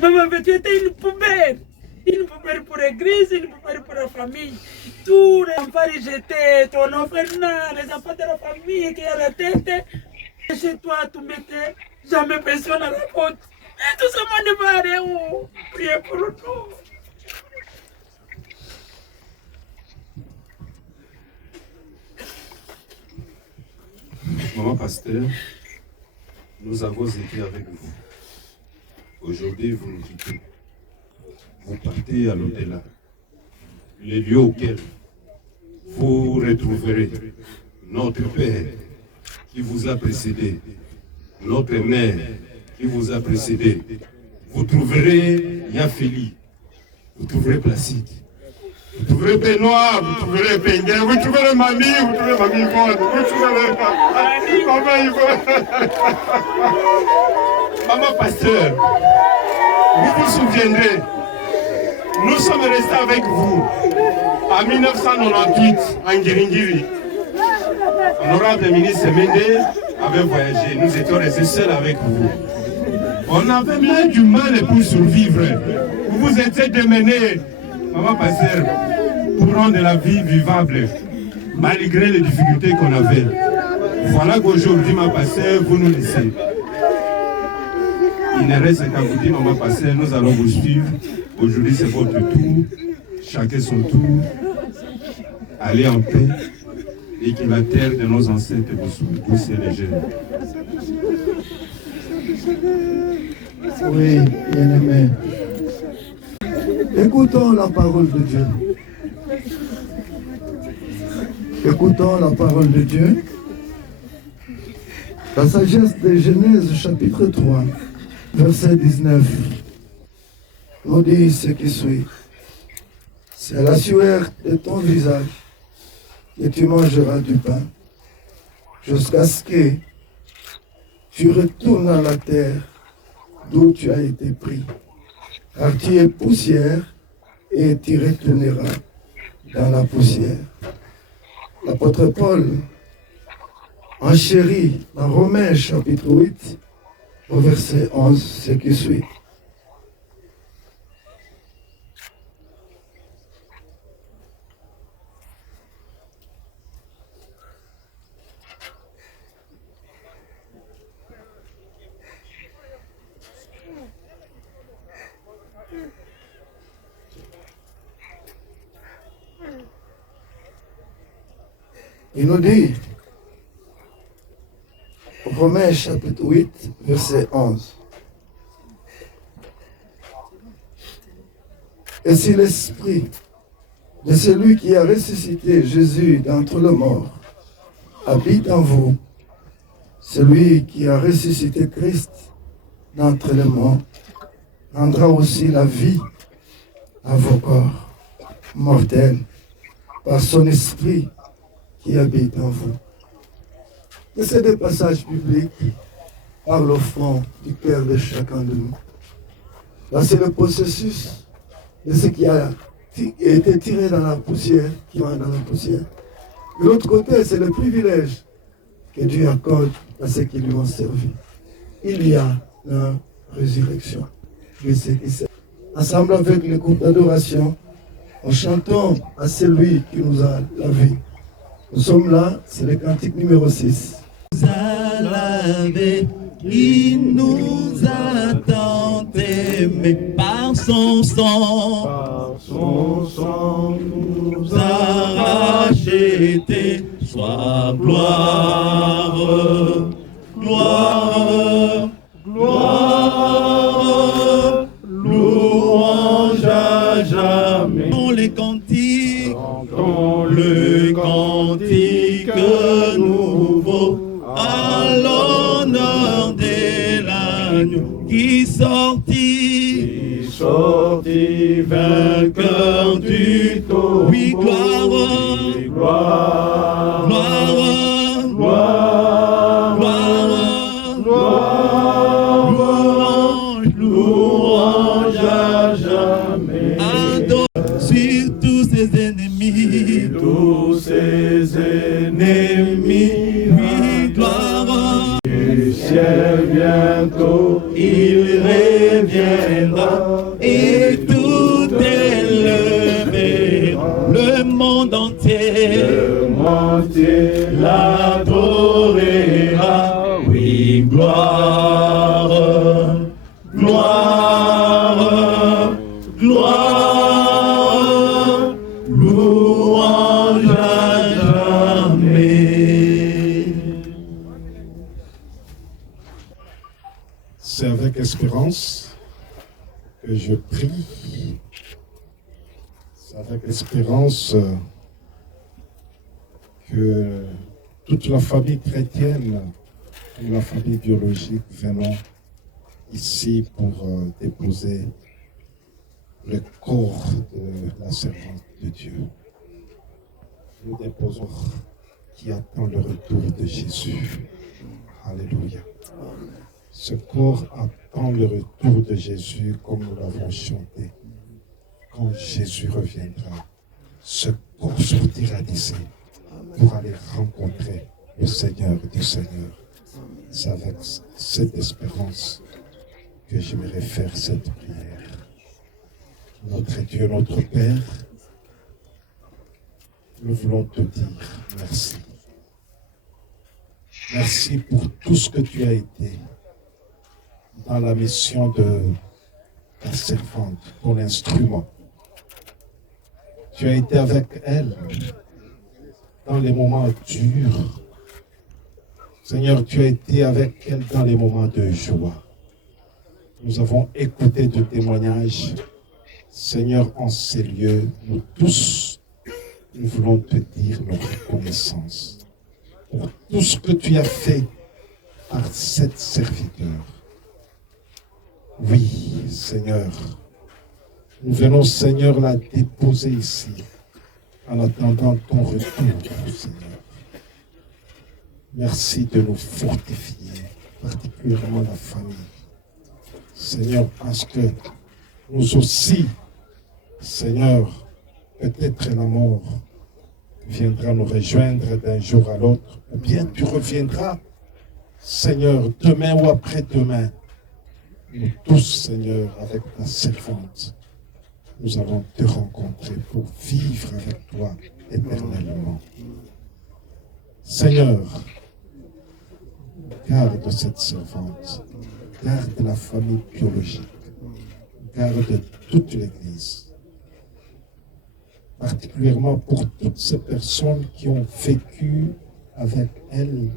Maman, tu étais une poubelle. Une poubelle pour l'église, une poubelle pour la famille. Tous les enfants rejetés, ton orphelinat, les enfants de la famille qui ont la tête. Et chez toi, tu mettais jamais personne à la porte. Et tout ce monde va aller où? Priez pour nous. Maman Pasteur, nous avons été avec vous. Aujourd'hui, vous nous quittez. Vous partez à l'au-delà, les lieux auxquels vous retrouverez notre Père qui vous a précédé, notre Mère qui vous a précédé. Vous trouverez Yafeli, vous trouverez Placide, vous trouverez Benoît, vous trouverez Penguin, vous trouverez Mamie, vous trouverez Mamie Yvonne, vous trouverez Maman Yvonne. Maman Pasteur, vous vous souviendrez, nous sommes restés avec vous en 1998 en Ngiringiri. Honorable ministre Méndé avait voyagé, nous étions restés seuls avec vous. On avait même du mal pour survivre. Vous vous étiez démenés, Maman Pasteur, pour rendre la vie vivable, malgré les difficultés qu'on avait. Voilà qu'aujourd'hui, Maman Pasteur, vous nous laissez. Il ne reste qu'à vous dire, maman pasteur, nous allons vous suivre. Aujourd'hui, c'est votre tour. Chacun son tour. Allez en paix. Et que la terre de nos ancêtres vous souhaite tous les jeunes. Oui, bien-aimé. Écoutons la parole de Dieu. Écoutons la parole de Dieu. La sagesse de Genèse, chapitre 3, verset 19, nous dit ce qui suit. C'est à la sueur de ton visage que tu mangeras du pain, jusqu'à ce que tu retournes à la terre d'où tu as été pris. Car tu es poussière et tu retourneras dans la poussière. L'apôtre Paul enchérit dans Romains chapitre 8, au verset 11, ce qui suit. Il nous dit, Romains chapitre 8, verset 11. Et si l'esprit de celui qui a ressuscité Jésus d'entre les morts habite en vous, celui qui a ressuscité Christ d'entre les morts rendra aussi la vie à vos corps mortels par son esprit qui habite en vous. Et c'est des passages bibliques parlent au fond du cœur de chacun de nous. Là, c'est le processus de ce qui a été tiré dans la poussière, qui va dans la poussière. De l'autre côté, c'est le privilège que Dieu accorde à ceux qui lui ont servi. Il y a la résurrection de ceux qui servent. Ensemble avec les groupes d'adoration, en chantant à celui qui nous a la vie. Nous sommes là, c'est le cantique numéro 6. Nous a lavé, il nous a tant aimés par son sang. Par son sang nous a rachetés. Sois gloire, gloire, gloire, louange à jamais. Dans les cantiques, dans le cantique nouveau, à l'honneur de l'agneau qui sortit vainqueur du taureau. Oui, gloire, gloire, gloire, gloire, gloire, louange, louange à jamais. Adore sur tous ses ennemis, tous ses ennemis. Oui, gloire. Du ciel bientôt il reviendra et tout élevera. Le monde entier l'adorera. Oui, gloire, gloire, gloire, louange à jamais. C'est avec espérance que je prie. C'est avec espérance que toute la famille chrétienne ou la famille biologique venons ici pour déposer le corps de la servante de Dieu. Nous déposons qui attend le retour de Jésus. Alléluia. Ce corps attend le retour de Jésus comme nous l'avons chanté. Quand Jésus reviendra, ce corps sortira d'ici pour aller rencontrer le Seigneur des Seigneurs. C'est avec cette espérance que j'aimerais faire cette prière. Notre Dieu, notre Père, nous voulons te dire merci. Merci pour tout ce que tu as été dans la mission de ta servante, ton instrument. Tu as été avec elle dans les moments durs. Seigneur, tu as été avec elle dans les moments de joie. Nous avons écouté de témoignages. Seigneur, en ces lieux, nous tous, nous voulons te dire nos reconnaissances pour tout ce que tu as fait par cette serviteur. Oui, Seigneur, nous venons, Seigneur, la déposer ici en attendant ton retour, Seigneur. Merci de nous fortifier, particulièrement la famille. Seigneur, parce que nous aussi, Seigneur, peut-être la mort viendra nous rejoindre d'un jour à l'autre, ou bien tu reviendras, Seigneur, demain ou après-demain. Nous tous, Seigneur, avec ta servante, nous allons te rencontrer pour vivre avec toi éternellement. Seigneur, garde cette servante, garde la famille biologique, garde toute l'Église, particulièrement pour toutes ces personnes qui ont vécu avec elle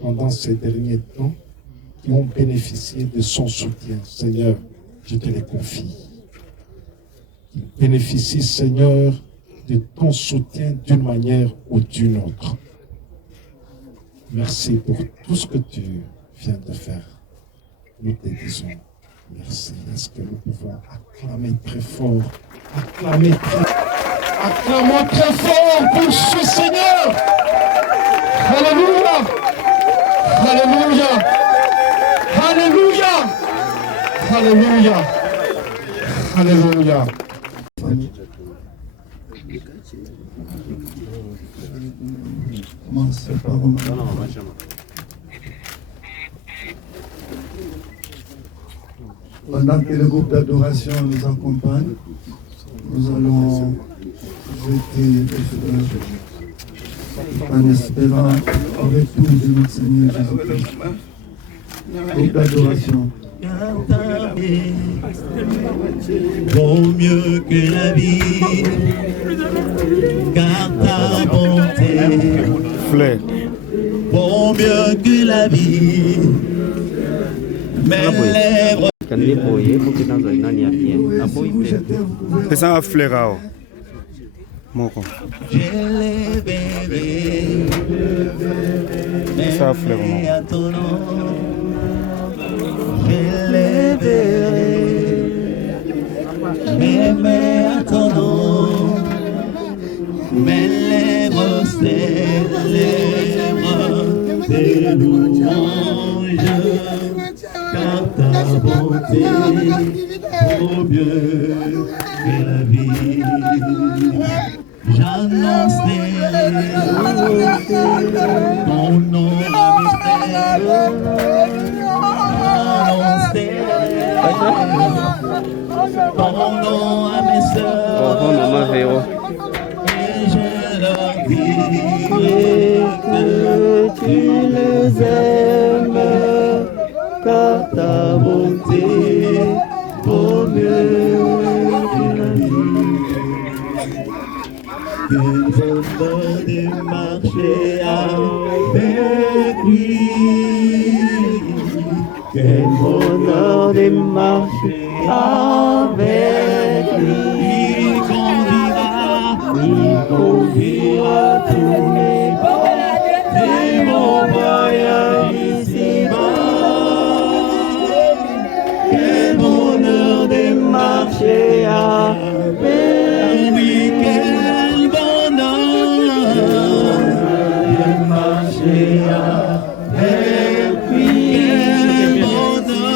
pendant ces derniers temps, qui ont bénéficié de son soutien. Seigneur, je te les confie. Ils bénéficient, Seigneur, de ton soutien d'une manière ou d'une autre. Merci pour tout ce que tu viens de faire. Nous te disons merci. Est-ce que nous pouvons acclamer très fort, acclamons très fort pour ce Seigneur. Alléluia, Alléluia, Alléluia, Alléluia, Alléluia. Commencez par pendant que le groupe d'adoration nous accompagne, nous allons jeter des fleurs en espérant au retour de notre Seigneur Jésus-Christ. Groupe d'adoration. Vaut mieux que la vie, car ta bonté vaut mieux que la vie. Mes lèvres. C'est un flairao. Moko. Je les verrai. C'est un flairao. À ton nom, je les verrai. M'aimer à ton nom. Mes lèvres célèbrent tes louanges. Car ta bonté vaut mieux que la vie. J'annonce ton nom à mes frères. J'annonce ton nom à mes sœurs. Et je leur dirai que tu les aimes. Car ta bonté vaut mieux que la vie. Quel bonheur de marcher avec lui. Quel bonheur de marcher avec lui. Il conduira tous mes pas et mon voyage ici-bas. Marcher avec lui, quel bonheur de marcher avec lui, quel bonheur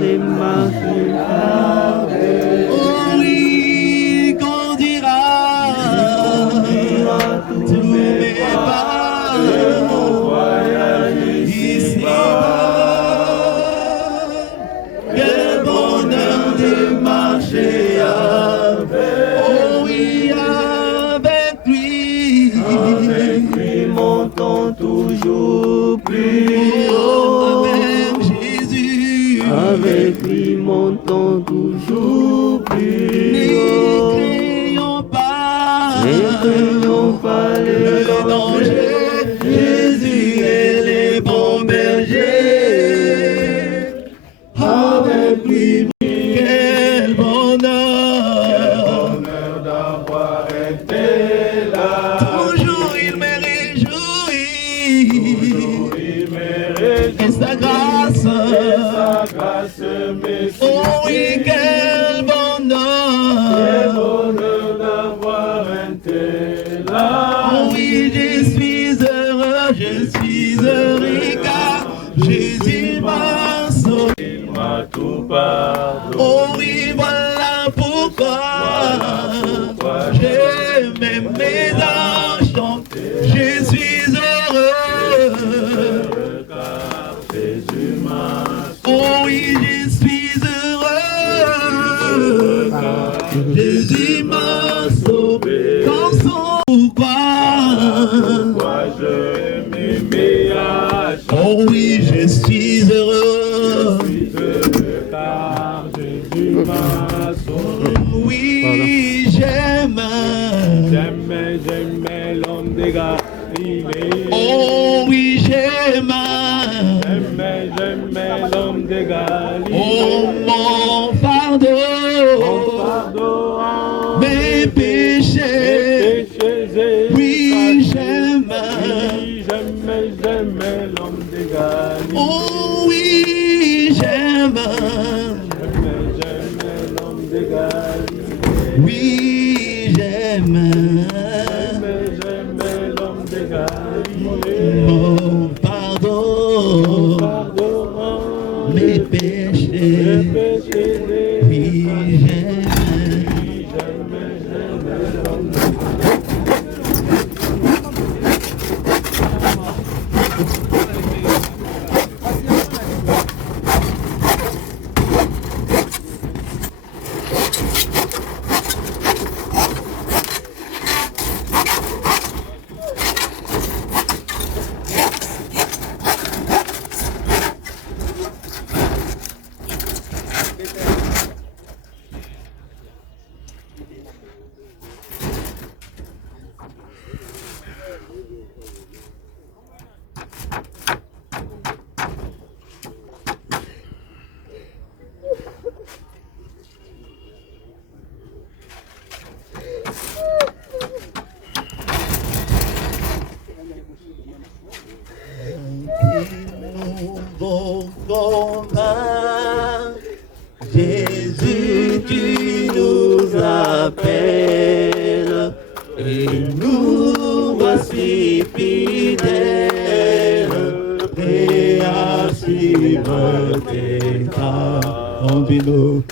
de marcher avec lui, conduira tous mes pas, mon voyage ici-bas. Marcher avec, oh oui, avec lui, montons toujours plus haut, avec Jésus. avec lui montons toujours plus haut. Ne craignons pas les dangers, Jésus est les bons bergers. Avec lui, quel bonheur d'avoir été là. Toujours il me réjouit, et sa grâce me suffit. Oh oui, quel bonheur d'avoir été là. Oh oui, je suis heureux car Jésus m'a sauvé. Il m'a tout pardonné. Oh oui, voilà pourquoi je m'aime mes anges chanter. Je suis heureux car Jésus m'a sauvé. Oh oui, je suis heureux car Jésus m'a sauvé. Quand son pourquoi je m'aimais à chanter. Oh oui, je suis heureux car Jésus m'a sauvé. Oui, j'aime l'homme des Galilées. Oh oui, j'aime l'homme des Galilées. Oh mon fardeau, mes péchés. Oui, j'aime l'homme des Galilées. Oh oui, j'aime l'homme des Galilées. Oui, j'aime l'homme des Galilées. Mon pardon, mes péchés. Oui, j'aime l'homme des Jésus, tu nous appelles et nous voici fidèles et à suivre tes pas. Conduis-nous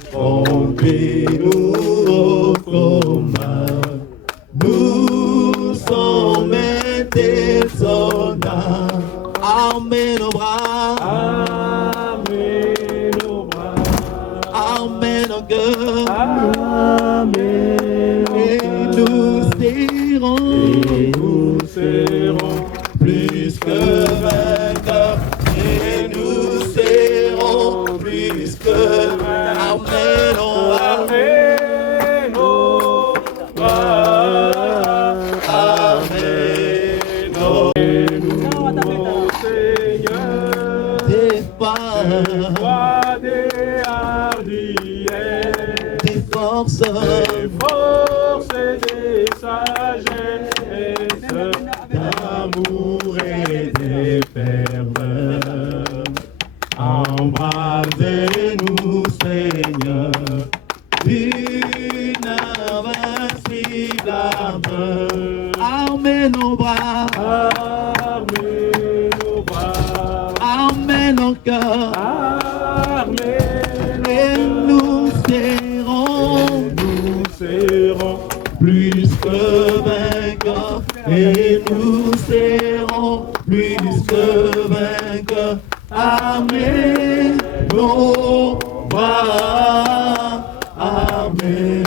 au combat. Nous sommes tes soldats. Armez nos bras, armez nos cœurs, et nous serons plus que vainqueurs, et nous serons plus que armez nos des forces et des sagesses, d'amour et des ferveurs. Embrasez-nous, Seigneur, d'une invincible ardeur. Armez nos bras, armez nos cœurs, et nous serons plus que vainqueurs, et nous serons plus que vainqueurs. Armez nos bras, armez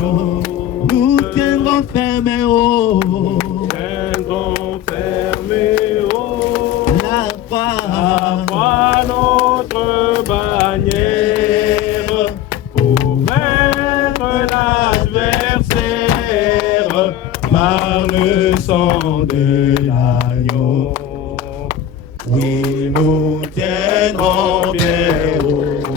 nos. Nous tiendrons fermés haut, la croix, notre bannière. sang de l'agneau. Oui, nous tiendrons bien haut,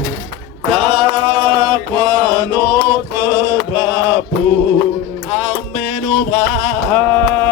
à quoi notre drapeau, armez nos bras.